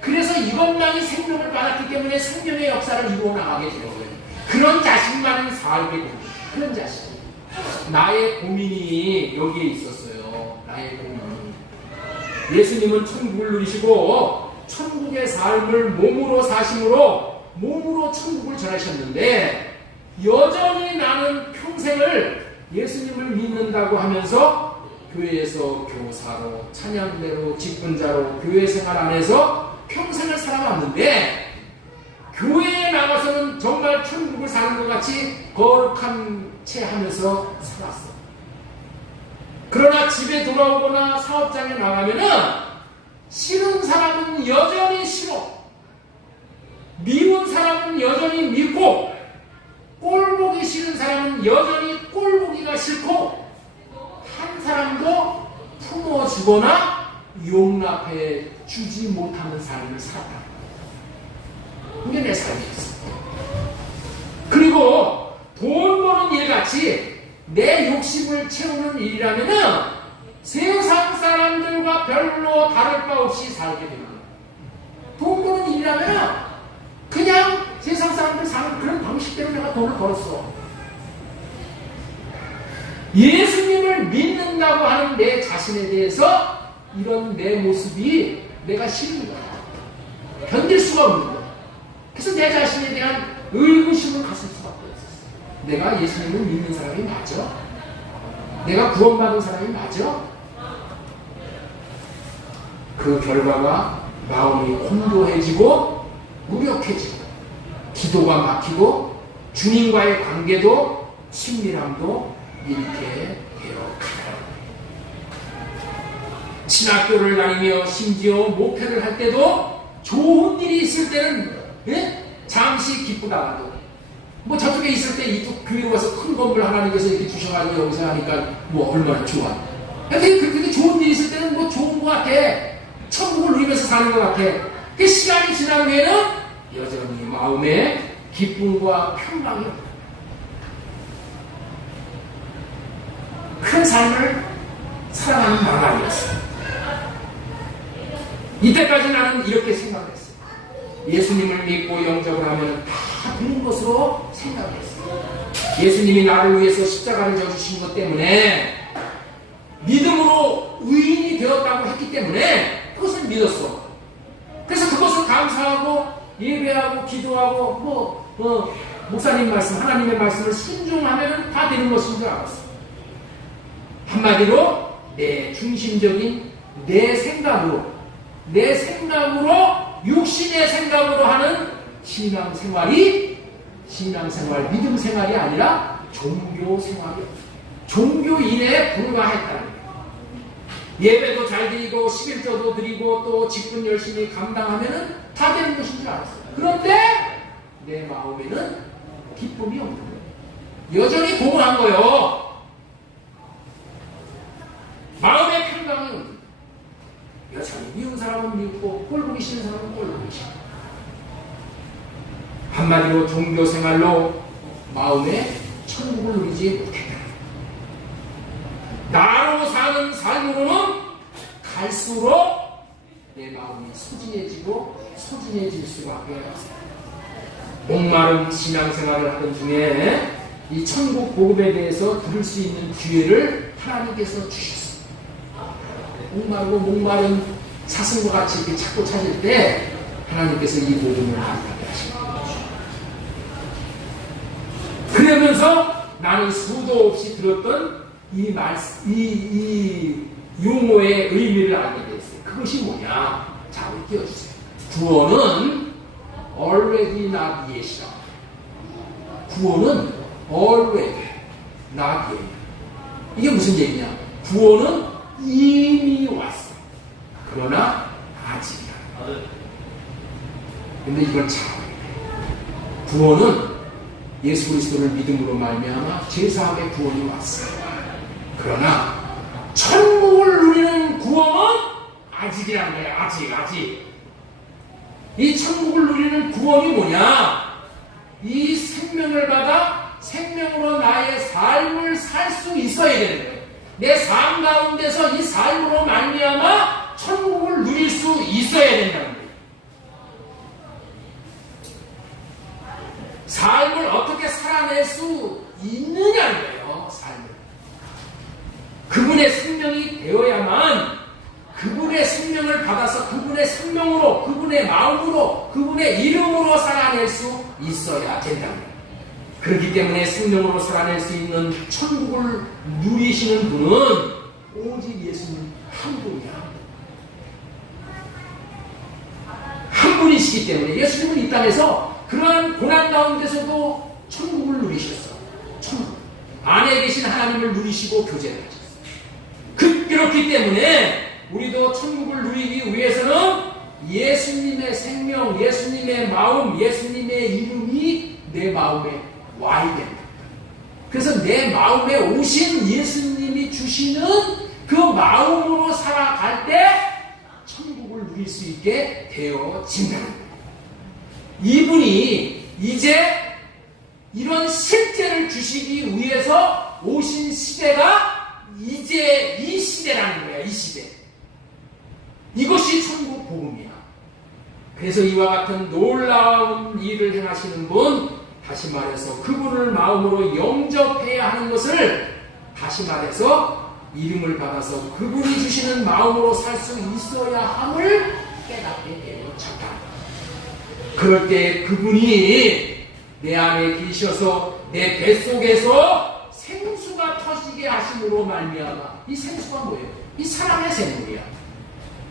그래서 이것만이 생명을 받았기 때문에 생명의 역사를 이루어 나가게 되는 거예요. 그런 자식만이 살게 되는 거예요. 그런 자식. 나의 고민이 여기에 있었어요. 나의 고민이. 예수님은 천국을 누리시고 천국의 삶을 몸으로 사심으로 몸으로 천국을 전하셨는데, 여전히 나는 평생을 예수님을 믿는다고 하면서 교회에서 교사로, 찬양대로, 직분자로 교회 생활 안에서 평생을 살아왔는데, 교회에 나가서는 정말 천국을 사는 것 같이 거룩한 채 하면서 살았어. 그러나 집에 돌아오거나 사업장에 나가면은 싫은 사람은 여전히 싫어, 미운 사람은 여전히 밉고, 꼴보기 싫은 사람은 여전히 꼴보기가 싫고, 한 사람도 품어주거나 용납해 주지 못하는 삶을 살았다. 그게 내 삶이었어. 그리고 돈 버는 일같이 내 욕심을 채우는 일이라면은 세상 사람들과 별로 다를 바 없이 살게 됩니다. 돈 버는 일이라면은 그냥 세상 사람들 사는 그런 방식대로 내가 돈을 벌었어. 예수님을 믿는다고 하는 내 자신에 대해서 이런 내 모습이 내가 싫은 거야. 견딜 수가 없는 거야. 그래서 내 자신에 대한 의구심을 가질 수밖에 없었어. 내가 예수님을 믿는 사람이 맞아? 내가 구원받은 사람이 맞아? 그 결과가 마음이 혼도해지고 무력해지고 기도가 막히고 주님과의 관계도 친밀함도 이렇게 되어가요. 신학교를 다니며 심지어 목회를 할 때도 좋은 일이 있을 때는 잠시 기쁘다가도 뭐 저쪽에 있을 때 이쪽 교회로 가서 큰 건물 하나님께서 이렇게 주셔가지고 여기서 하니까 뭐 얼마나 좋아. 근데 좋은 일이 있을 때는 뭐 좋은 것 같아. 천국을 누리면서 사는 것 같아. 그 시간이 지난 후에는 여전히 마음에 기쁨과 평강이 없다. 큰 삶을 살아가는 나날이었어요. 이때까지 나는 이렇게 생각했어요. 예수님을 믿고 영접을 하면 다 되는 것으로 생각했어요. 예수님이 나를 위해서 십자가를 져주신 것 때문에 믿음으로 의인이 되었다고 했기 때문에 그것을 믿었어. 그래서 그것을 감사하고 예배하고 기도하고 목사님 말씀, 하나님의 말씀을 순종하면 다 되는 것인 줄 알았어. 한마디로 내 중심적인 내 생각으로 육신의 생각으로 하는 신앙생활, 믿음 생활이 아니라 종교 생활이었다. 종교인에 불과했다는 거예요. 예배도 잘 드리고 11조도 드리고 또 직분 열심히 감당하면 다 되는 것인 줄 알았어요. 그런데 내 마음에는 기쁨이 없는 거예요. 여전히 고문한 거예요. 마음의 평강이 없는 거예요. 여전히 미운 사람은 미웠고 꼴 보기 싫은 사람은 꼴 보기 싫어. 한마디로 종교생활로 마음에 천국을 누리지 못했다. 나로 사는 삶으로는 갈수록 내 마음이 소진해질 수밖에 없어요. 목마른 신앙생활을 하던 중에 이 천국 복음에 대해서 들을 수 있는 기회를 하나님께서 주셨어요. 목마른 사슴과 같이 이렇게 찾고 찾을 때 하나님께서 이 복음을 알게 하십니다. 그러면서 나는 수도 없이 들었던 이 용어의 의미를 알게 됐어요. 그것이 뭐냐? 자, 우리 띄워주세요. 구원은 already not yet이다. 구원은 already not yet. 이게 무슨 얘기냐? 구원은 이미 왔어. 그러나 아직이다. 근데 이걸 참 구원은 예수 그리스도를 믿음으로 말미암아 죄사함의 구원이 왔어. 그러나 천국을 누리는 구원은 아직이란 거야. 아직. 이 천국을 누리는 구원이 뭐냐? 이 생명을 받아 생명으로 나의 삶을 살 수 있어야 되는 거예요. 내 삶 가운데서 이 삶으로 말미암아 천국을 누릴 수 있어야 된다는 거예요. 삶을 어떻게 살아낼 수 있느냐는 거예요. 삶을. 그분의 생명이 되어야만 그분의 생명을 받아서 그분의 생명으로, 그분의 마음으로, 그분의 이름으로 살아낼 수 있어야 된다는 거예요. 그렇기 때문에 생명으로 살아낼 수 있는 천국을 누리시는 분은 오직 예수님 한 분이야. 한 분이시기 때문에 예수님은 이 땅에서 그러한 고난 가운데서도 천국을 누리셨어. 천국. 안에 계신 하나님을 누리시고 교제를 하셨어. 그렇기 때문에 우리도 천국을 누리기 위해서는 예수님의 생명, 예수님의 마음, 예수님의 이름이 내 마음에 와야 된다. 그래서 내 마음에 오신 예수님이 주시는 그 마음으로 살아갈 때 천국을 누릴 수 있게 되어진다는 거예요. 이분이 이제 이런 실제를 주시기 위해서 오신 시대가 이제 이 시대라는 거야. 이 시대. 이것이 천국 복음이야. 그래서 이와 같은 놀라운 일을 행하시는 분, 다시 말해서 그분을 마음으로 영접해야 하는 것을, 다시 말해서 이름을 받아서 그분이 주시는 마음으로 살 수 있어야 함을 깨닫게 되어졌다. 그럴 때 그분이 내 안에 계셔서 내 뱃속에서 생수가 터지게 하심으로 말미암아. 이 생수가 뭐예요? 이 사랑의 샘물이야.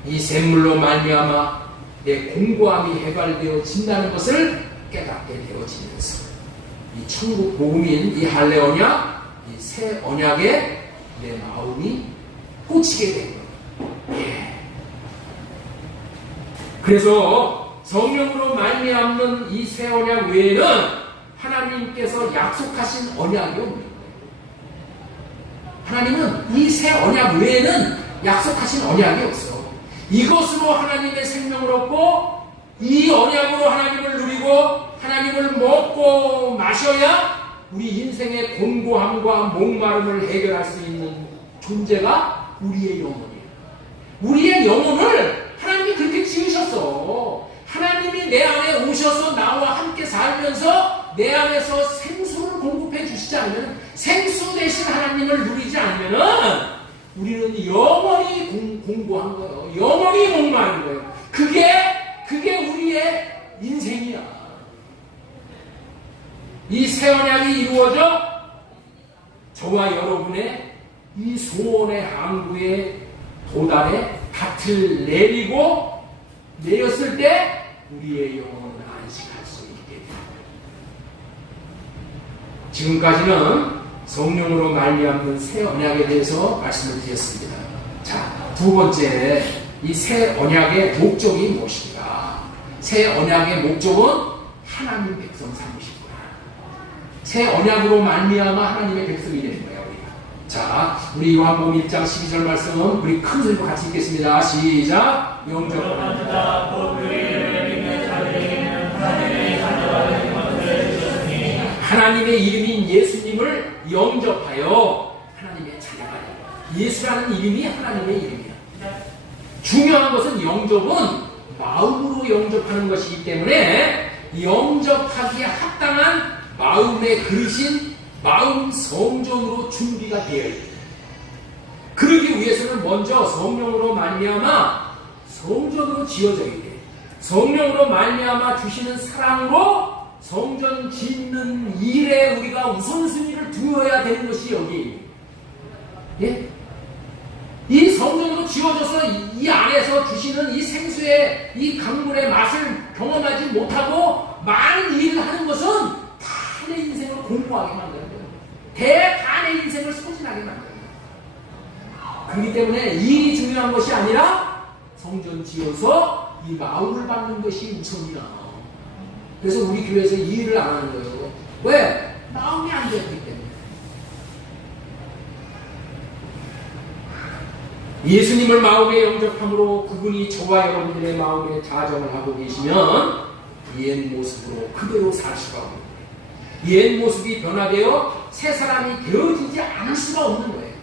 이 샘물로 말미암아 내 공고함이 해발되어진다는 것을 깨닫게 되어지면서 이 천국 복음인 이 할례 언약, 이 새 언약에 내 마음이 꽂히게 된 거예요. 예. 그래서 성령으로 말미암는 이 새 언약 외에는 하나님께서 약속하신 언약이 없는 거예요. 하나님은 이 새 언약 외에는 약속하신 언약이 없어. 이것으로 하나님의 생명을 얻고 이 언약으로 하나님을 누리고 하나님을 먹고 마셔야 우리 인생의 곤고함과 목마름을 해결할 수 있는 존재가 우리의 영혼이에요. 우리의 영혼을 하나님이 그렇게 지으셨어. 하나님이 내 안에 오셔서 나와 함께 살면서 내 안에서 생수를 공급해 주시지 않으면, 생수 대신 하나님을 누리지 않으면 우리는 영원히 공고한 거예요. 영원히 목마른 거예요. 그게 우리의 인생이야. 이 새 언약이 이루어져 저와 여러분의 이 소원의 항구에 도달해 밭을 내렸을 때 우리의 영혼은 안식할 수 있게 됩니다. 지금까지는 성령으로 말미암는 새 언약에 대해서 말씀을 드렸습니다. 자, 두 번째, 이 새 언약의 목적이 무엇인가? 새 언약의 목적은 하나님 백성 삼으실 거야. 새 언약으로 말미암아 하나님의 백성이 되는 거야, 우리가. 자, 우리 요한복음 1장 12절 말씀은 우리 큰 소리로 같이 읽겠습니다. 시작. 영접합니다. 하나님의 이름인 예수님을 영접하여 하나님의 자녀가 되고, 예수라는 이름이 하나님의 이름이야. 중요한 것은 영접은 마음으로 영접하는 것이기 때문에 영접하기에 합당한 마음의 그릇인 마음 성전으로 준비가 되어야 돼. 그러기 위해서는 먼저 성령으로 말미암아 성전으로 지어져야 돼. 성령으로 말미암아 주시는 사랑으로 성전 짓는 일에 우리가 우선순위를 두어야 되는 것이 여기. 예? 이 성전으로 지어져서 이 안에서 주시는 이 생수의 이 강물의 맛을 경험하지 못하고 많은 일을 하는 것은 다 내 인생을 공부하게 만드는 거예요. 다 내 인생을 소진하게 만드는 거예요. 그렇기 때문에 일이 중요한 것이 아니라 성전 지어서 이 마음을 받는 것이 우선이다. 그래서 우리 교회에서 이 일을 안 하는 거예요. 왜? 마음이 안 되기 때문에. 예수님을 마음에 영접함으로 그분이 저와 여러분들의 마음에 자정을 하고 계시면 옛 모습으로 그대로 살 수가 없는 거예요. 옛 모습이 변화되어 새 사람이 되어지지 않을 수가 없는 거예요.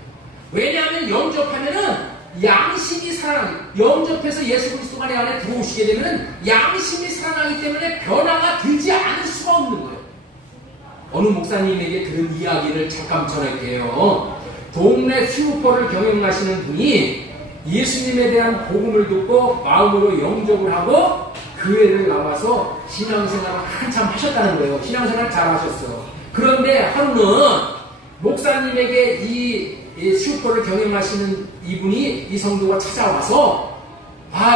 왜냐하면 영접하면은 양심이 살아나기, 영접해서 예수 그리스도가 내 안에 들어오시게 되면 양심이 살아나기 때문에 변화가 되지 않을 수가 없는 거예요. 어느 목사님에게 들은 이야기를 잠깐 전할게요. 동네 슈퍼를 경영하시는 분이 예수님에 대한 복음을 듣고 마음으로 영접을 하고 교회를 나와서 신앙생활을 한참 하셨다는 거예요. 신앙생활 잘 하셨어요. 그런데 하루는 목사님에게 이 슈퍼를 경영하시는 이분이, 이 성도가 찾아와서,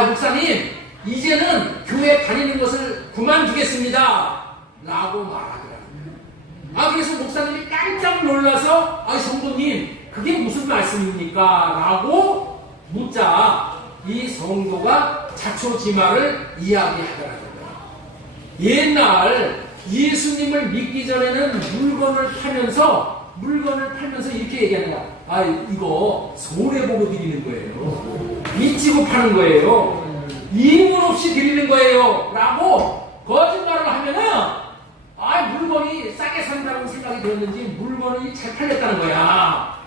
목사님, 이제는 교회 다니는 것을 그만두겠습니다 라고 말하더라고요. 그래서 목사님이 깜짝 놀라서, 성도님, 그게 무슨 말씀입니까? 라고 묻자 이 성도가 자초지마를 이야기하더라고요. 옛날 예수님을 믿기 전에는 물건을 팔면서 이렇게 얘기하는 거야. 이거 손해보고 드리는 거예요. 미치고 파는 거예요. 임문 없이 드리는 거예요. 라고 거짓말을 하면은, 물건이 싸게 산다고 생각이 들었는지 물건이 잘 팔렸다는 거야.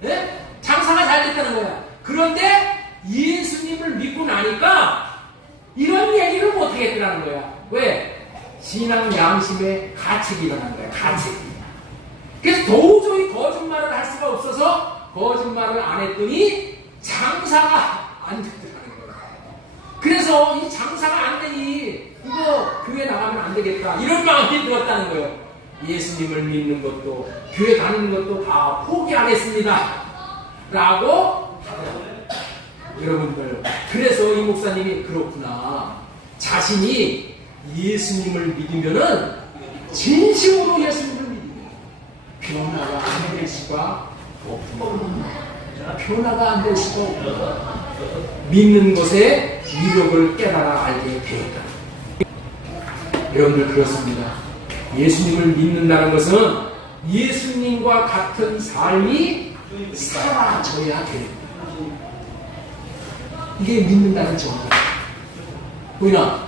네? 장사가 잘 됐다는 거야. 그런데 예수님을 믿고 나니까 이런 얘기를 못 하겠더라는 거야. 왜? 신앙 양심의 가책이 일어난 거야. 가책이. 그래서 도저히 거짓말을 할 수가 없어서 거짓말을 안 했더니 장사가 안 됐더라는 거야. 그래서 이 장사가 안 되니 이거 교회 나가면 안 되겠다, 이런 마음이 들었다는 거예요. 예수님을 믿는 것도 교회 다니는 것도 다 포기 안 했습니다 라고. 여러분들, 그래서 이 목사님이 그렇구나. 자신이 예수님을 믿으면은 진심으로 예수님을 믿으면 변화가 안 될 수가 없구나. 변화가 안 될 수가 없구나. 믿는 것의 위력을 깨달아 알게 되었다. 여러분들 그렇습니다. 예수님을 믿는다는 것은 예수님과 같은 삶이 사라져야 됩니다. 이게 믿는다는 정의예요. 보이나?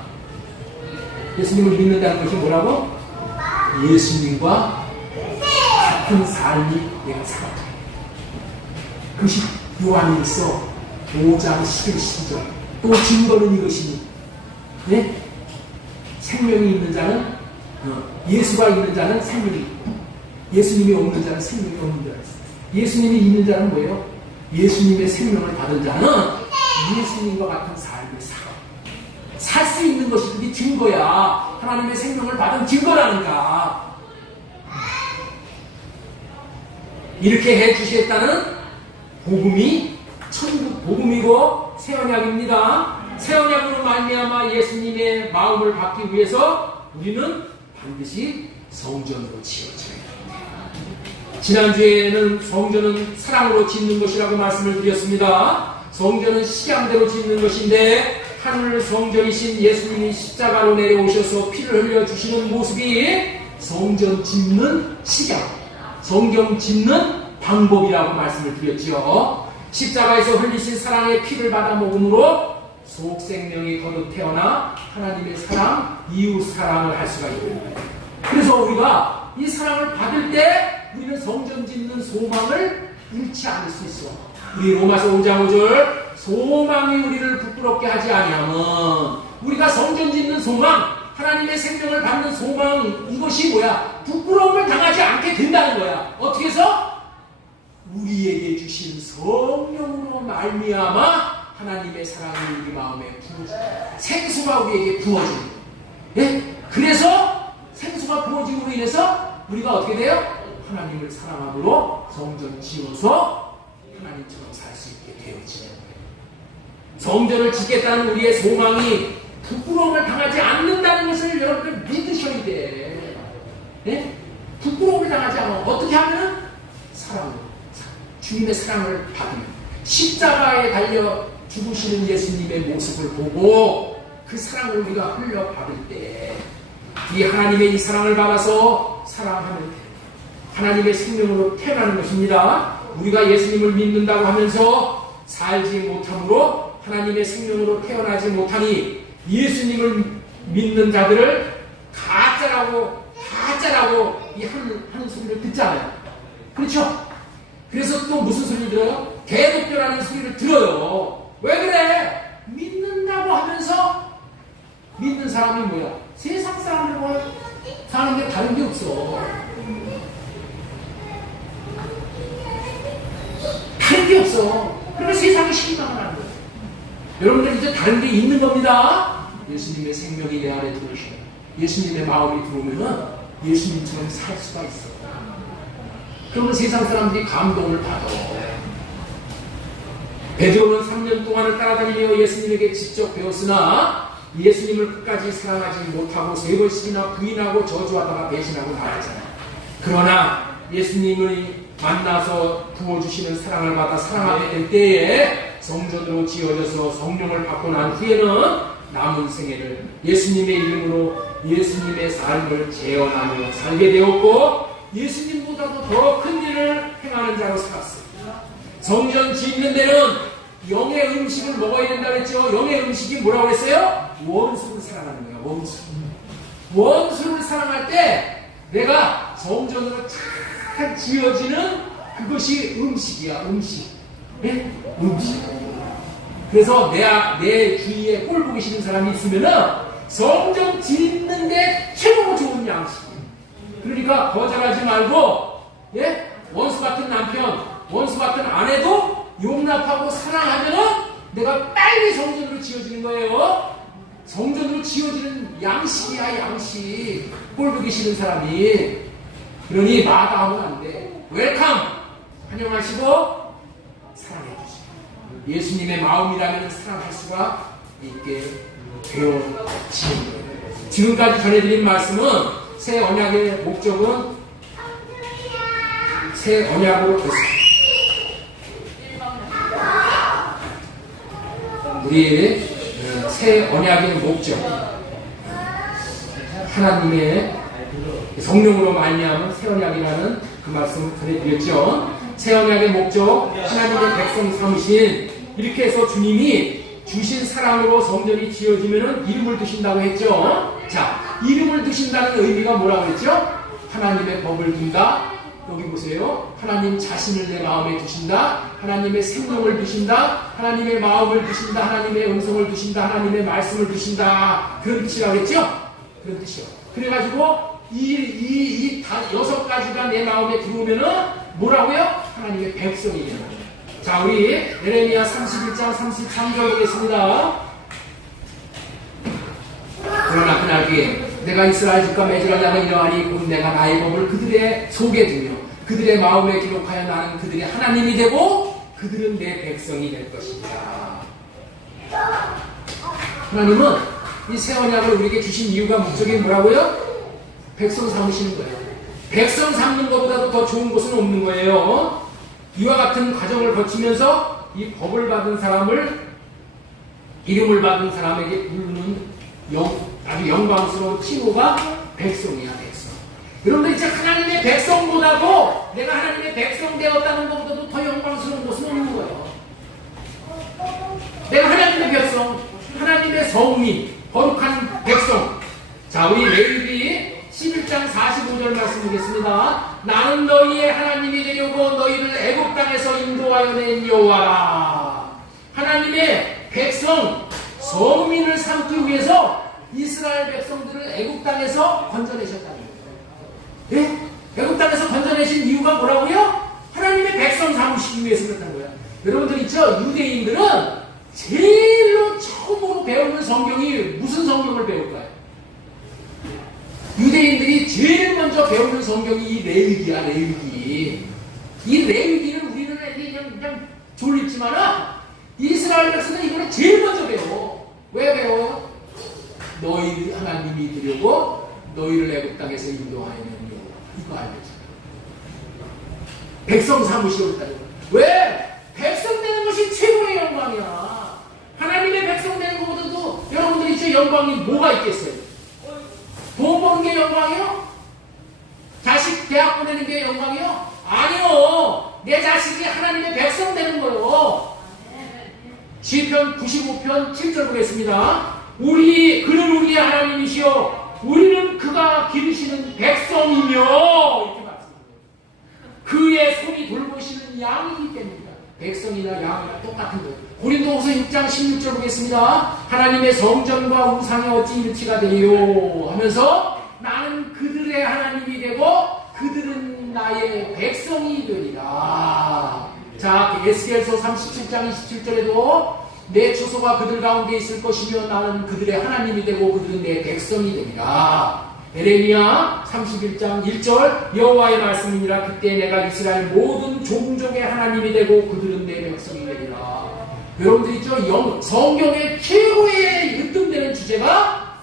예수님을 믿는다는 것이 뭐라고? 예수님과 같은 삶이 내가 살아가요. 그것이 요한일서 5장 11절. 또 증거는 이것이니, 네? 생명이 있는 자는, 예수가 있는 자는 생명이 있고, 예수님이 없는 자는 생명이 없는 자라 했어요. 예수님이 있는 자는 뭐예요? 예수님의 생명을 받은 자는 예수님과 같은 삶을 살아. 살 수 있는 것이 그게 증거야. 하나님의 생명을 받은 증거라는가. 이렇게 해주시겠다는 복음이 천국 복음이고 새 언약입니다. 새 언약으로 말미암아 예수님의 마음을 받기 위해서 우리는 반드시 성전으로 지어져야 합니다. 지난주에는 성전은 사랑으로 짓는 것이라고 말씀을 드렸습니다. 성전은 식양대로 짓는 것인데 하늘 성전이신 예수님이 십자가로 내려오셔서 피를 흘려주시는 모습이 성전 짓는 식양, 성경 짓는 방법이라고 말씀을 드렸지요. 십자가에서 흘리신 사랑의 피를 받아 먹음으로 속생명이 거듭 태어나 하나님의 사랑, 이웃 사랑을 할 수가 있습니다. 그래서 우리가 이 사랑을 받을 때 우리는 성전 짓는 소망을 잃지 않을 수 있어. 우리 로마서 5장 5절, 소망이 우리를 부끄럽게 하지 아니하면, 우리가 성전 짓는 소망, 하나님의 생명을 받는 소망, 이것이 뭐야? 부끄러움을 당하지 않게 된다는 거야. 어떻게 해서? 우리에게 주신 성령으로 말미암아 하나님의 사랑이 우리 마음에 부어져, 생수가 우리에게 부어지는 거예요. 예? 그래서 생수가 부어짐으로 인해서 우리가 어떻게 돼요? 하나님을 사랑함으로 성전 지어서 하나님처럼 살 수 있게 되어지는 거예요. 성전을 짓겠다는 우리의 소망이 부끄러움을 당하지 않는다는 것을 여러분들 믿으셔야 돼. 네? 부끄러움을 당하지 않아. 어떻게 하면? 사랑으로. 주님의 사랑을 받으면. 십자가에 달려 죽으시는 예수님의 모습을 보고 그 사랑을 우리가 흘려 받을 때 이 하나님의 이 사랑을 받아서 사랑하면 돼요. 하나님의 생명으로 태어나는 것입니다. 우리가 예수님을 믿는다고 하면서 살지 못함으로 하나님의 생명으로 태어나지 못하니 예수님을 믿는 자들을 가짜라고 이 하는 소리를 듣잖아요. 그렇죠? 그래서 또 무슨 소리를 들어요? 대독교라는 소리를 들어요. 왜 그래? 믿는다고 하면서 믿는 사람이 뭐야? 세상 사람들과 사는 게 다른 게 없어. 다른 게 없어. 그러니까 세상이 실망하는 거예요. 여러분들 이제 다른 게 있는 겁니다. 예수님의 생명이 내 안에 들어오시면, 예수님의 마음이 들어오면은 예수님처럼 살 수가 있어. 그러면 세상 사람들이 감동을 받아. 베드로는 3년 동안을 따라다니며 예수님에게 직접 배웠으나 예수님을 끝까지 사랑하지 못하고 3번씩이나 부인하고 저주하다가 배신하고 나갔잖아요. 그러나 예수님을 만나서 부어주시는 사랑을 받아 사랑하게 될 때에 성전으로 지어져서 성령을 받고 난 후에는 남은 생애를 예수님의 이름으로 예수님의 삶을 재현하며 살게 되었고 예수님보다도 더 큰 일을 행하는 자로 살았어요. 성전 짓는 데는 영의 음식을 먹어야 된다고 했죠. 영의 음식이 뭐라고 했어요? 원수를 사랑하는 거예요. 원수를 사랑할 때 내가 성전으로 잘 지어지는 그것이 음식이야. 음식. 네? 음식. 그래서 내 주위에 꼴 보기 싫은 사람이 있으면은 성전 짓는데 최고 좋은 양식이에요. 그러니까 거절하지 말고, 예? 원수 같은 남편, 원수 같은 아내도 용납하고 사랑하면은 내가 빨리 성전으로 지어지는 거예요. 성전으로 지어지는 양식이야, 양식. 꼴 보기 싫은 사람이. 그러니 마다하면 안 돼. 웰컴! 환영하시고 사랑해 주시고 예수님의 마음이라면 사랑할 수가 있게 되어지는 거예요. 지금까지 전해드린 말씀은 새 언약의 목적은 새 언약으로 됐습니다. 우리의 새 언약의 목적, 하나님의 성령으로 말미암은 새 언약이라는 그 말씀을 전해드렸죠. 새 언약의 목적, 하나님의 백성 삼으신, 이렇게 해서 주님이 주신 사랑으로 성전이 지어지면은 이름을 두신다고 했죠. 자, 이름을 두신다는 의미가 뭐라고 했죠? 하나님의 법을 둔다. 여기 보세요. 하나님 자신을 내 마음에 두신다. 하나님의 생명을 두신다. 하나님의 마음을 두신다. 하나님의 음성을 두신다. 하나님의 말씀을 두신다. 그런 뜻이라고 했죠? 그런 뜻이요. 그래가지고 이 6가지가 내 마음에 들어오면은 뭐라고요? 하나님의 백성이 되는 거예요. 자, 우리 예레미야 31장 33절 보겠습니다. 그러나 그날 뒤에 내가 이스라엘 집과 맺으라 자는 이러하니 곧 내가 나의 법을 그들의 속에 두며 그들의 마음에 기록하여 나는 그들의 하나님이 되고 그들은 내 백성이 될 것이다. 하나님은 이 새 언약을 우리에게 주신 이유가 목적이 뭐라고요? 백성 삼으시는 거예요. 백성 삼는 것보다도 더 좋은 것은 없는 거예요. 이와 같은 과정을 거치면서 이 법을 받은 사람을, 이름을 받은 사람에게 부르는 아주 영광스러운 칭호가 백성이야, 백성. 여러분들 이제 하나님의 백성보다도, 내가 하나님의 백성 되었다는 것보다도 더 영광스러운 것은 없는 거예요. 내가 하나님의 백성, 하나님의 성민, 거룩한 백성. 자, 우리 레위기 11장 45절 말씀 보겠습니다. 나는 너희의 하나님이 되려고 너희를 애굽 땅에서 인도하여 낸 여호와라. 하나님의 백성, 성민을 삼기 위해서 이스라엘 백성들을 애굽 땅에서 건져내셨다는 거예요. 예? 애굽 땅에서 건져내신 이유가 뭐라고요? 하나님의 백성 삼으시기 위해서 그렇다는 거예요. 여러분들 있죠? 유대인들은 제일로 처음으로 배우는 성경이 무슨 성경을 배울까요? 유대인들이 제일 먼저 배우는 성경이 이 레위기야, 레위기. 이 레위기는 우리는 그냥 졸립지만은 이스라엘 백성은 이거를 제일 먼저 배워. 왜 배워요? 너희 하나님이 되려고 너희를 애굽 땅에서 인도하여낸 여호와. 이거 알겠죠? 백성 삼으시오. 왜? 백성 되는 것이 최고의 영광이야. 하나님의 백성 되는 것보다도 여러분들이 이제 영광이 뭐가 있겠어요? 돈 버는 게 영광이요? 자식 대학 보내는 게 영광이요? 아니요. 내 자식이 하나님의 백성 되는 거요. 시편 95편 7절 보겠습니다. 그는 우리의 하나님이시요 우리는 그가 기르시는 백성이며, 이렇게 말씀합니다. 그의 손이 돌보시는 양이기 때문이다. 백성이나 양이나 똑같은 거예요. 고린도후서 6장 16절 보겠습니다. 하나님의 성전과 우상이 어찌 일치가 되요 하면서 나는 그들의 하나님이 되고 그들은 나의 백성이 되리라. 자, 에스겔서 37장 27절에도 내 처소가 그들 가운데 있을 것이며 나는 그들의 하나님이 되고 그들은 내 백성이 되리라. 예레미야 31장 1절 여호와의 말씀이니라. 그때 내가 이스라엘 모든 종족의 하나님이 되고 그들은 내 백성이 되리라. 여러분들 있죠? 성경의 최고의 으뜸되는 주제가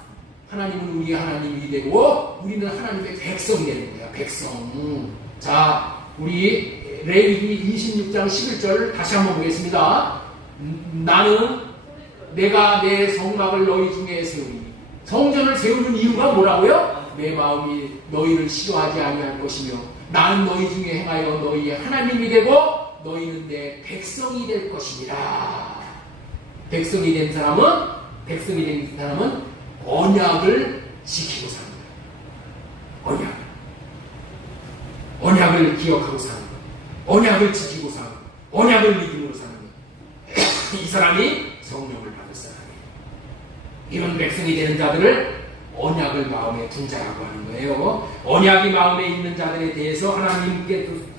하나님은 우리 하나님이 되고 우리는 하나님의 백성이 되는 거야. 백성. 자, 우리 레위기 26장 11절 다시 한번 보겠습니다. 나는 내가 내 성막을 너희 중에 세우니. 성전을 세우는 이유가 뭐라고요? 내 마음이 너희를 싫어하지 아니할 것이며 나는 너희 중에 행하여 너희의 하나님이 되고 너희는 내 백성이 될 것이니라. 백성이 된 사람은 언약을 지키고 사는 거예요. 언약을 기억하고 사는 거예요. 언약을 지키고 사는 거예요. 언약을 믿음으로 사는 거예요. 이 사람이 성령을 받을 사람이에요. 이런 백성이 되는 자들을 언약을 마음에 둔 자라고 하는 거예요. 언약이 마음에 있는 자들에 대해서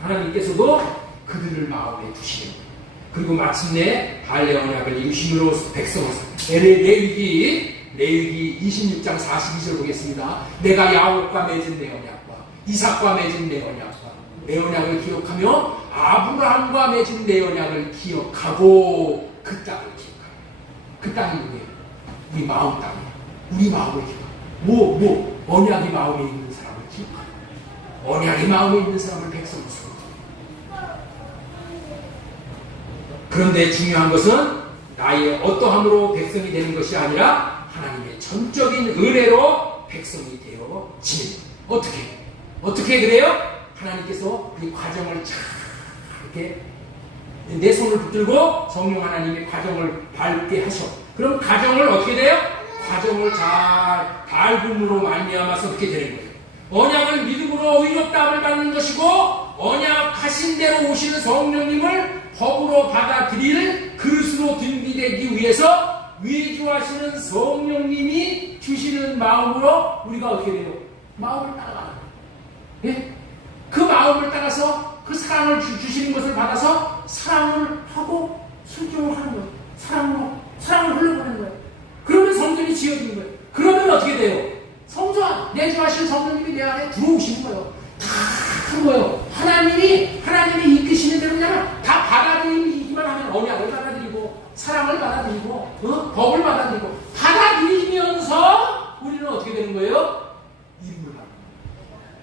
하나님께서도 그들을 마음에 두시는 거예요. 그리고 마침내 할례 언약을 이루심으로 백성을 레위기 26장 42절 보겠습니다. 내가 야곱과 맺은 내 언약과 이삭과 맺은 내 언약을 기억하며 아브라함과 맺은 내 언약을 기억하고 그 땅을 기억하라. 그 땅이 누구예요? 우리 마음 땅이에요. 우리 마음을 기억하라. 언약이 마음에 있는 사람을 기억하라. 언약이 마음에 있는 사람을 백성으로 세우라. 그런데 중요한 것은 나의 어떠함으로 백성이 되는 것이 아니라 하나님의 전적인 은혜로 백성이 되어지는. 어떻게 그래요? 하나님께서 이 과정을 잘 이렇게 내 손을 붙들고 성령 하나님의 과정을 밟게 하셔. 그럼 과정을 어떻게 돼요? 과정을 잘 밟음으로 말미암아서 그렇게 되는 거예요. 언약을 믿음으로 의롭다함을 받는 것이고, 언약하신 대로 오시는 성령님을 법으로 받아들일 그릇으로 준비되기 위해서 위주하시는 성령님이 주시는 마음으로 우리가 어떻게 돼요? 마음을 따라가는 거예요. 예? 그 마음을 따라서 그 사랑을 주시는 것을 받아서 사랑을 하고 순종을 하는 거예요. 사랑을 흘러가는 거예요. 그러면 성전이 지어지는 거예요. 그러면 어떻게 돼요? 성전, 내주하신 성령님이 내 안에 들어오시는 거예요. 다 하는 거예요. 하나님이 이끄시는 대로 그냥 다 받아들이기만 하면 언약을 받아들이고 사랑을 받아들이고 법을 받아들이고 받아들이면서 우리는 어떻게 되는 거예요? 이름을 받는 거예요.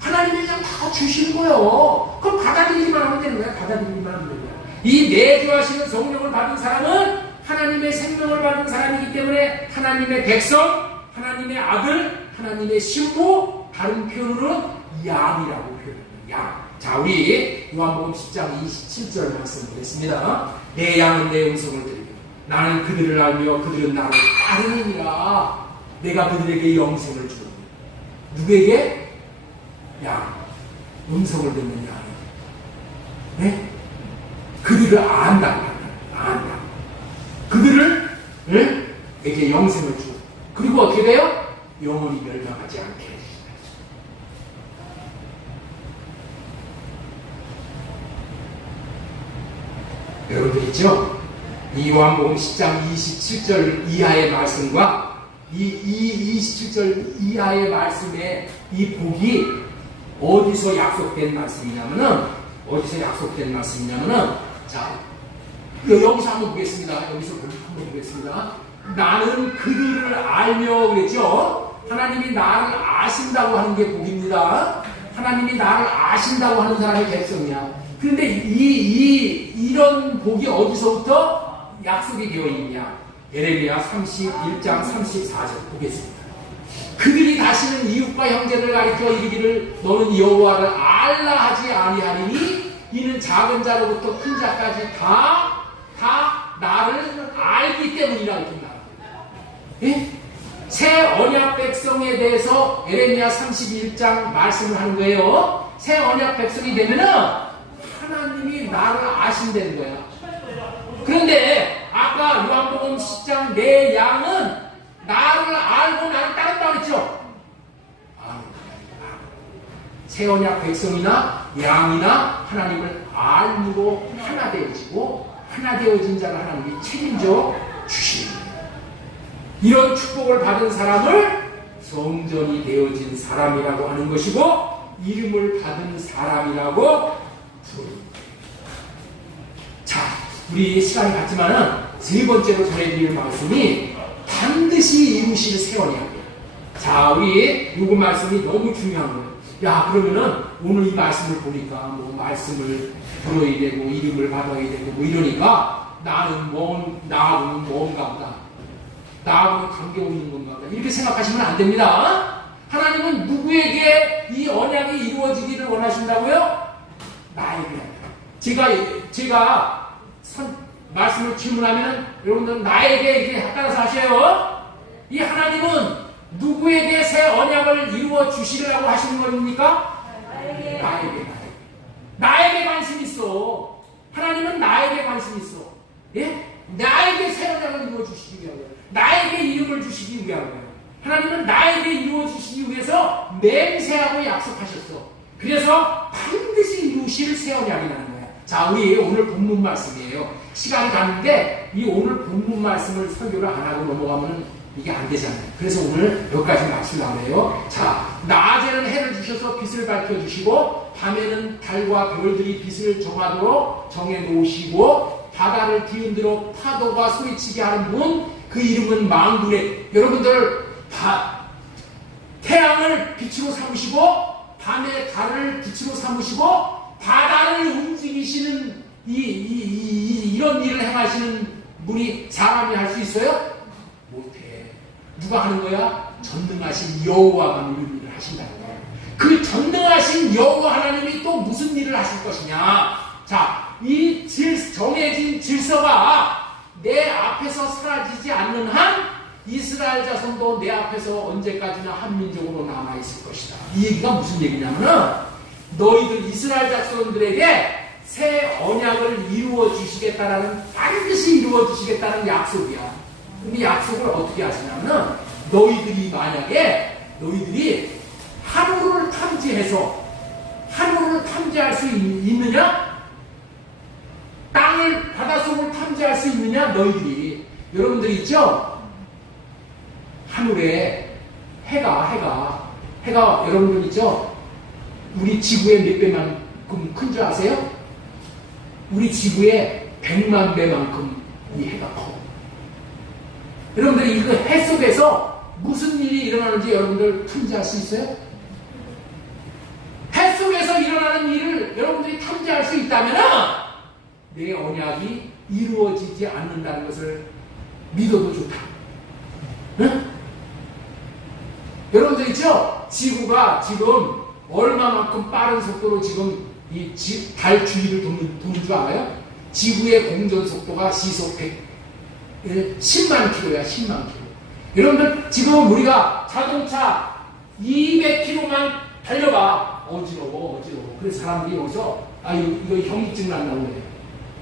하나님이 그냥 다 주시는 거예요. 그럼 받아들이기만 하면 되는 거야. 받아들이기만 하면 되는 거야. 이 내주하시는 성령을 받은 사람은 하나님의 생명을 받은 사람이기 때문에 하나님의 백성, 하나님의 아들, 하나님의 신부, 다른 표현으로는 양이라고 표현합니다. 양. 자, 우리 요한복음 10장 27절 말씀 보겠습니다. 내 양은 내 음성을 들으며 나는 그들을 알며 그들은 나를 따르느니라. 내가 그들에게 영생을 주노니. 누구에게? 양. 음성을 듣는 양. 네? 그들을 안다. 그들을 에게 영생을 주고, 그리고 어떻게 돼요? 영원히 멸망하지 않게 해주신다. 여러분들 있죠? 이 요한복음 10장 27절 이하의 말씀과 이 27절 이하의 말씀의 이 복이 어디서 약속된 말씀이냐면은 자, 여기서 한번 보겠습니다. 한번 보겠습니다. 나는 그들을 알며 그랬죠? 하나님이 나를 아신다고 하는 게 복입니다. 하나님이 나를 아신다고 하는 사람이 백성이야. 그런데 이런 복이 어디서부터 약속이 되어 있냐? 예레미야 31장 34절 보겠습니다. 그들이 다시는 이웃과 형제를 가리켜 이르기를 너는 여호와를 알라 하지 아니하리니 이는 작은 자로부터 큰 자까지 다 나를 알기 때문이라고 합니다. 예? 새 언약 백성에 대해서 예레미야 31장 말씀을 하는 거예요. 새 언약 백성이 되면은 하나님이 나를 아신다는 거야. 그런데 아까 요한복음 10장 내 양은 나를 알고 나를 따른다고 했죠. 새 언약 백성이나 양이나 하나님을 알므로 하나 되어지고 하나 되어진 자를 하나님이 책임져 주시는 거예요. 이런 축복을 받은 사람을 성전이 되어진 사람이라고 하는 것이고 이름을 받은 사람이라고 부릅니다. 자, 우리 시간이 갔지만은 세 번째로 전해드릴 말씀이 반드시 이루실 새 언약이에요. 자, 우리 요거 말씀이 너무 중요한 거예요. 야, 그러면은 오늘 이 말씀을 보니까 뭐 말씀을 들어야 되고 이름을 받아야 되고 뭐 이러니까 나하고는 뭔가 보다. 나하고는 관계가 있는 건가 보다. 이렇게 생각하시면 안 됩니다. 하나님은 누구에게 이 언약이 이루어지기를 원하신다고요? 나에게. 제가 말씀을 질문하면 여러분들 나에게 이렇게 따라서 하셔요. 이 하나님은 누구에게 새 언약을 이루어 주시려고 하시는 겁니까? 나에게 관심 있어. 하나님은 나에게 관심 있어. 예? 나에게 새 언약을 이루어 주시기 위하여, 나에게 이름을 주시기 위하여, 하나님은 나에게 이루어 주시기 위해서 맹세하고 약속하셨어. 그래서 반드시 이루실 새 언약이라는 거야. 자, 우리 오늘 본문 말씀이에요. 시간이 가는데 이 오늘 본문 말씀을 설교를 안 하고 넘어가면 이게 안 되잖아요. 그래서 오늘 여기까지 말씀을 하네요. 자, 낮에는 해를 주셔서 빛을 밝혀주시고 밤에는 달과 별들이 빛을 정하도록 정해놓으시고 바다를 뒤흔들어 파도가 소리치게 하는 분, 그 이름은 망군의, 여러분들 태양을 빛으로 삼으시고 밤에 달을 빛으로 삼으시고 바다를 움직이시는 이런 일을 행하시는 분이 사람이 할 수 있어요? 못해. 누가 하는 거야? 전능하신 여호와가 이런 일을 하신다는 거야. 그 전능하신 여호와 하나님이 또 무슨 일을 하실 것이냐? 자, 이 정해진 질서가 내 앞에서 사라지지 않는 한 이스라엘 자손도 내 앞에서 언제까지나 한민족으로 남아있을 것이다. 이 얘기가 무슨 얘기냐면은 너희들 이스라엘 자손들에게 새 언약을 이루어 주시겠다라는, 반드시 이루어 주시겠다는 약속이야. 근데 약속을 어떻게 하시냐면 너희들이 만약에 너희들이 하루를 탐지해서 하루를 탐지할 수 있느냐? 땅을 바닷속을 탐지할 수 있느냐? 너희들이, 여러분들이 있죠? 하늘에 해가 여러분들 있죠? 우리 지구의 몇 배만큼 큰 줄 아세요? 우리 지구의 100만 배만큼 이 해가 커. 여러분들이 그 해 속에서 무슨 일이 일어나는지 여러분들 탐지할 수 있어요? 해 속에서 일어나는 일을 여러분들이 탐지할 수 있다면 내 언약이 이루어지지 않는다는 것을 믿어도 좋다. 응? 여러분들 있죠? 지구가 지금 얼마만큼 빠른 속도로 지금 이 달 주위를 도는 줄 알아요? 지구의 공전 속도가 시속 10만 킬로야, 10만 킬로. 여러분들 지금 우리가 자동차 200킬로만 달려봐. 어지러워. 그래서 사람들이 여기서 이거 현기증 난다고 그래요.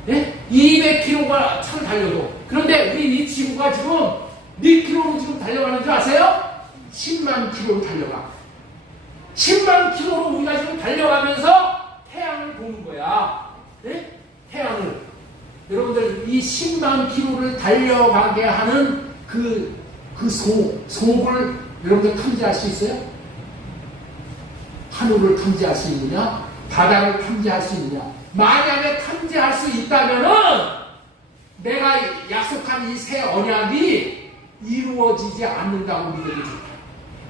네? 200킬로가 차를 달려도. 그런데 우리 이 지구가 지금 몇 킬로로 지금 달려가는 줄 아세요? 10만 킬로로 달려가. 10만 킬로로 우리가 지금 달려가면서 태양을 보는 거야. 네? 태양을. 여러분들 이 10만 킬로를 달려가게 하는 그 속을 여러분들 탐지할 수 있어요? 하늘을 탐지할 수 있느냐? 바다를 탐지할 수 있느냐? 만약에 탐지할 수 있다면은 내가 약속한 이 새 언약이 이루어지지 않는다고 믿어도 좋다.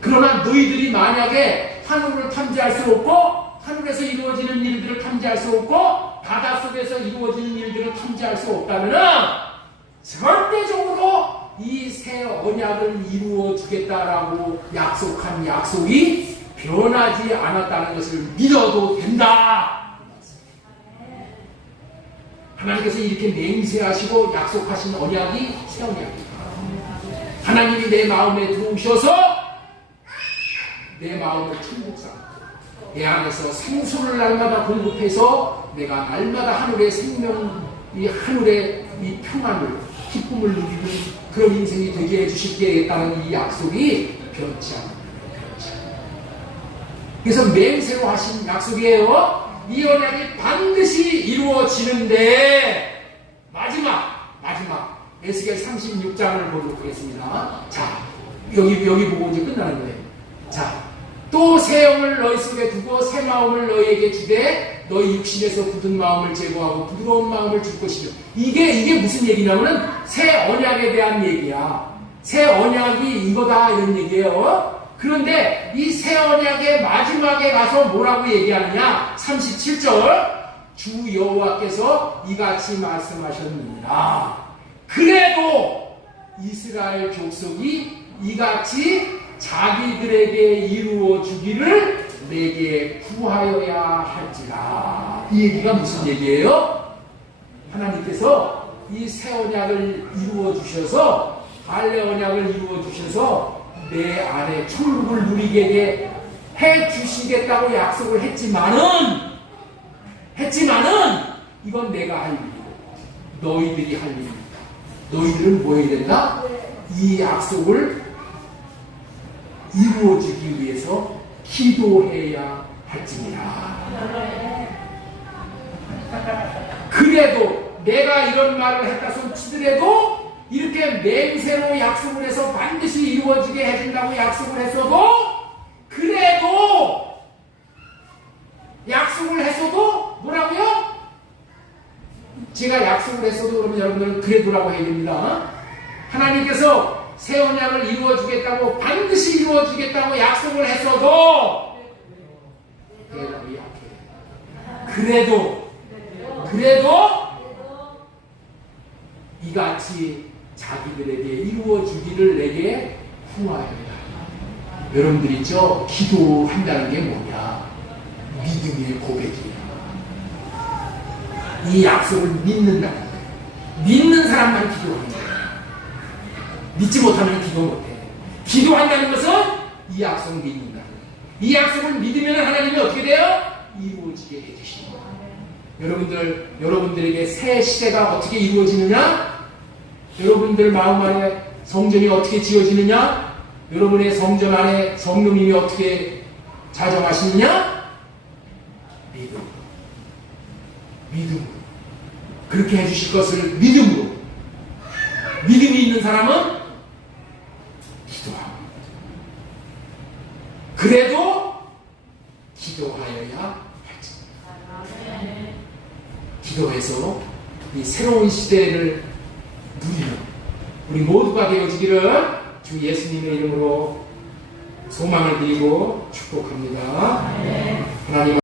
그러나 너희들이 만약에 하늘을 탐지할 수 없고 하늘에서 이루어지는 일들을 탐지할 수 없고 바닷속에서 이루어지는 일들을 탐지할 수 없다면 절대적으로 이 새 언약을 이루어 주겠다라고 약속한 약속이 변하지 않았다는 것을 믿어도 된다. 하나님께서 이렇게 맹세하시고 약속하신 언약이 새 언약입니다. 하나님이 내 마음에 들어오셔서 내 마음을 천국 삼고 내 안에서 생수를 날마다 공급해서 내가 날마다 하늘의 생명, 이 하늘의 이 평안을, 기쁨을 누리는 그런 인생이 되게 해주시겠다는 이 약속이 변치 않습니다. 그래서 맹세로 하신 약속이에요. 이 언약이 반드시 이루어지는데 마지막 에스겔 36장을 보도록 하겠습니다. 자, 여기 보고 이제 끝나는 거예요. 자, 또 새 영을 너희 속에 두고 새 마음을 너희에게 주되 너희 육신에서 굳은 마음을 제거하고 부드러운 마음을 줄 것이죠. 이게 무슨 얘기냐면은 새 언약에 대한 얘기야. 새 언약이 이거다 이런 얘기예요. 그런데 이 새 언약의 마지막에 가서 뭐라고 얘기하느냐? 37절 주 여호와께서 이같이 말씀하셨느니라. 그래도 이스라엘 족속이 이같이 자기들에게 이루어 주기를 내게 구하여야 할지라. 이 얘기가 무슨 얘기예요? 하나님께서 이 새 언약을 이루어 주셔서 할례 언약을 이루어 주셔서 내 안에 천국을 누리게 해 주시겠다고 약속을 했지만은 이건 내가 할 일이고 너희들이 할 일입니다. 너희들은 뭐 해야 된다? 이 약속을 이루어지기 위해서 기도해야 할지니라. 그래도 내가 이런 말을 했다 손 치더라도 이렇게 맹세로 약속을 해서 반드시 이루어지게 해준다고 약속을 했어도, 그래도 약속을 했어도 뭐라고요? 제가 약속을 했어도 그러면 여러분들은 그래도라고 해야 됩니다. 하나님께서 새 언약을 이루어주겠다고, 반드시 이루어주겠다고 약속을 했어도 대답이 약해. 그래도 이같이 자기들에게 이루어주기를 내게 구하여라. 여러분들 있죠? 기도한다는 게 뭐냐? 믿음의 고백이야. 이 약속을 믿는다는 거예요. 믿는 사람만 기도하는 거예요. 믿지 못하면 기도 못해. 기도한다는 것은 이 약속을 믿는다는 거예요. 이 약속을 믿으면 하나님이 어떻게 돼요? 이루어지게 해주시는 거예요. 여러분들에게 새 시대가 어떻게 이루어지느냐? 여러분들 마음 안에 성전이 어떻게 지어지느냐? 여러분의 성전 안에 성령님이 어떻게 자정하시느냐? 믿음으로. 그렇게 해주실 것을 믿음으로. 믿음이 있는 사람은 기도하고. 그래도 기도하여야 할지. 기도해서 이 새로운 시대를 누리는 우리 모두가 되어지기를 주 예수님의 이름으로 소망을 드리고 축복합니다. 하나님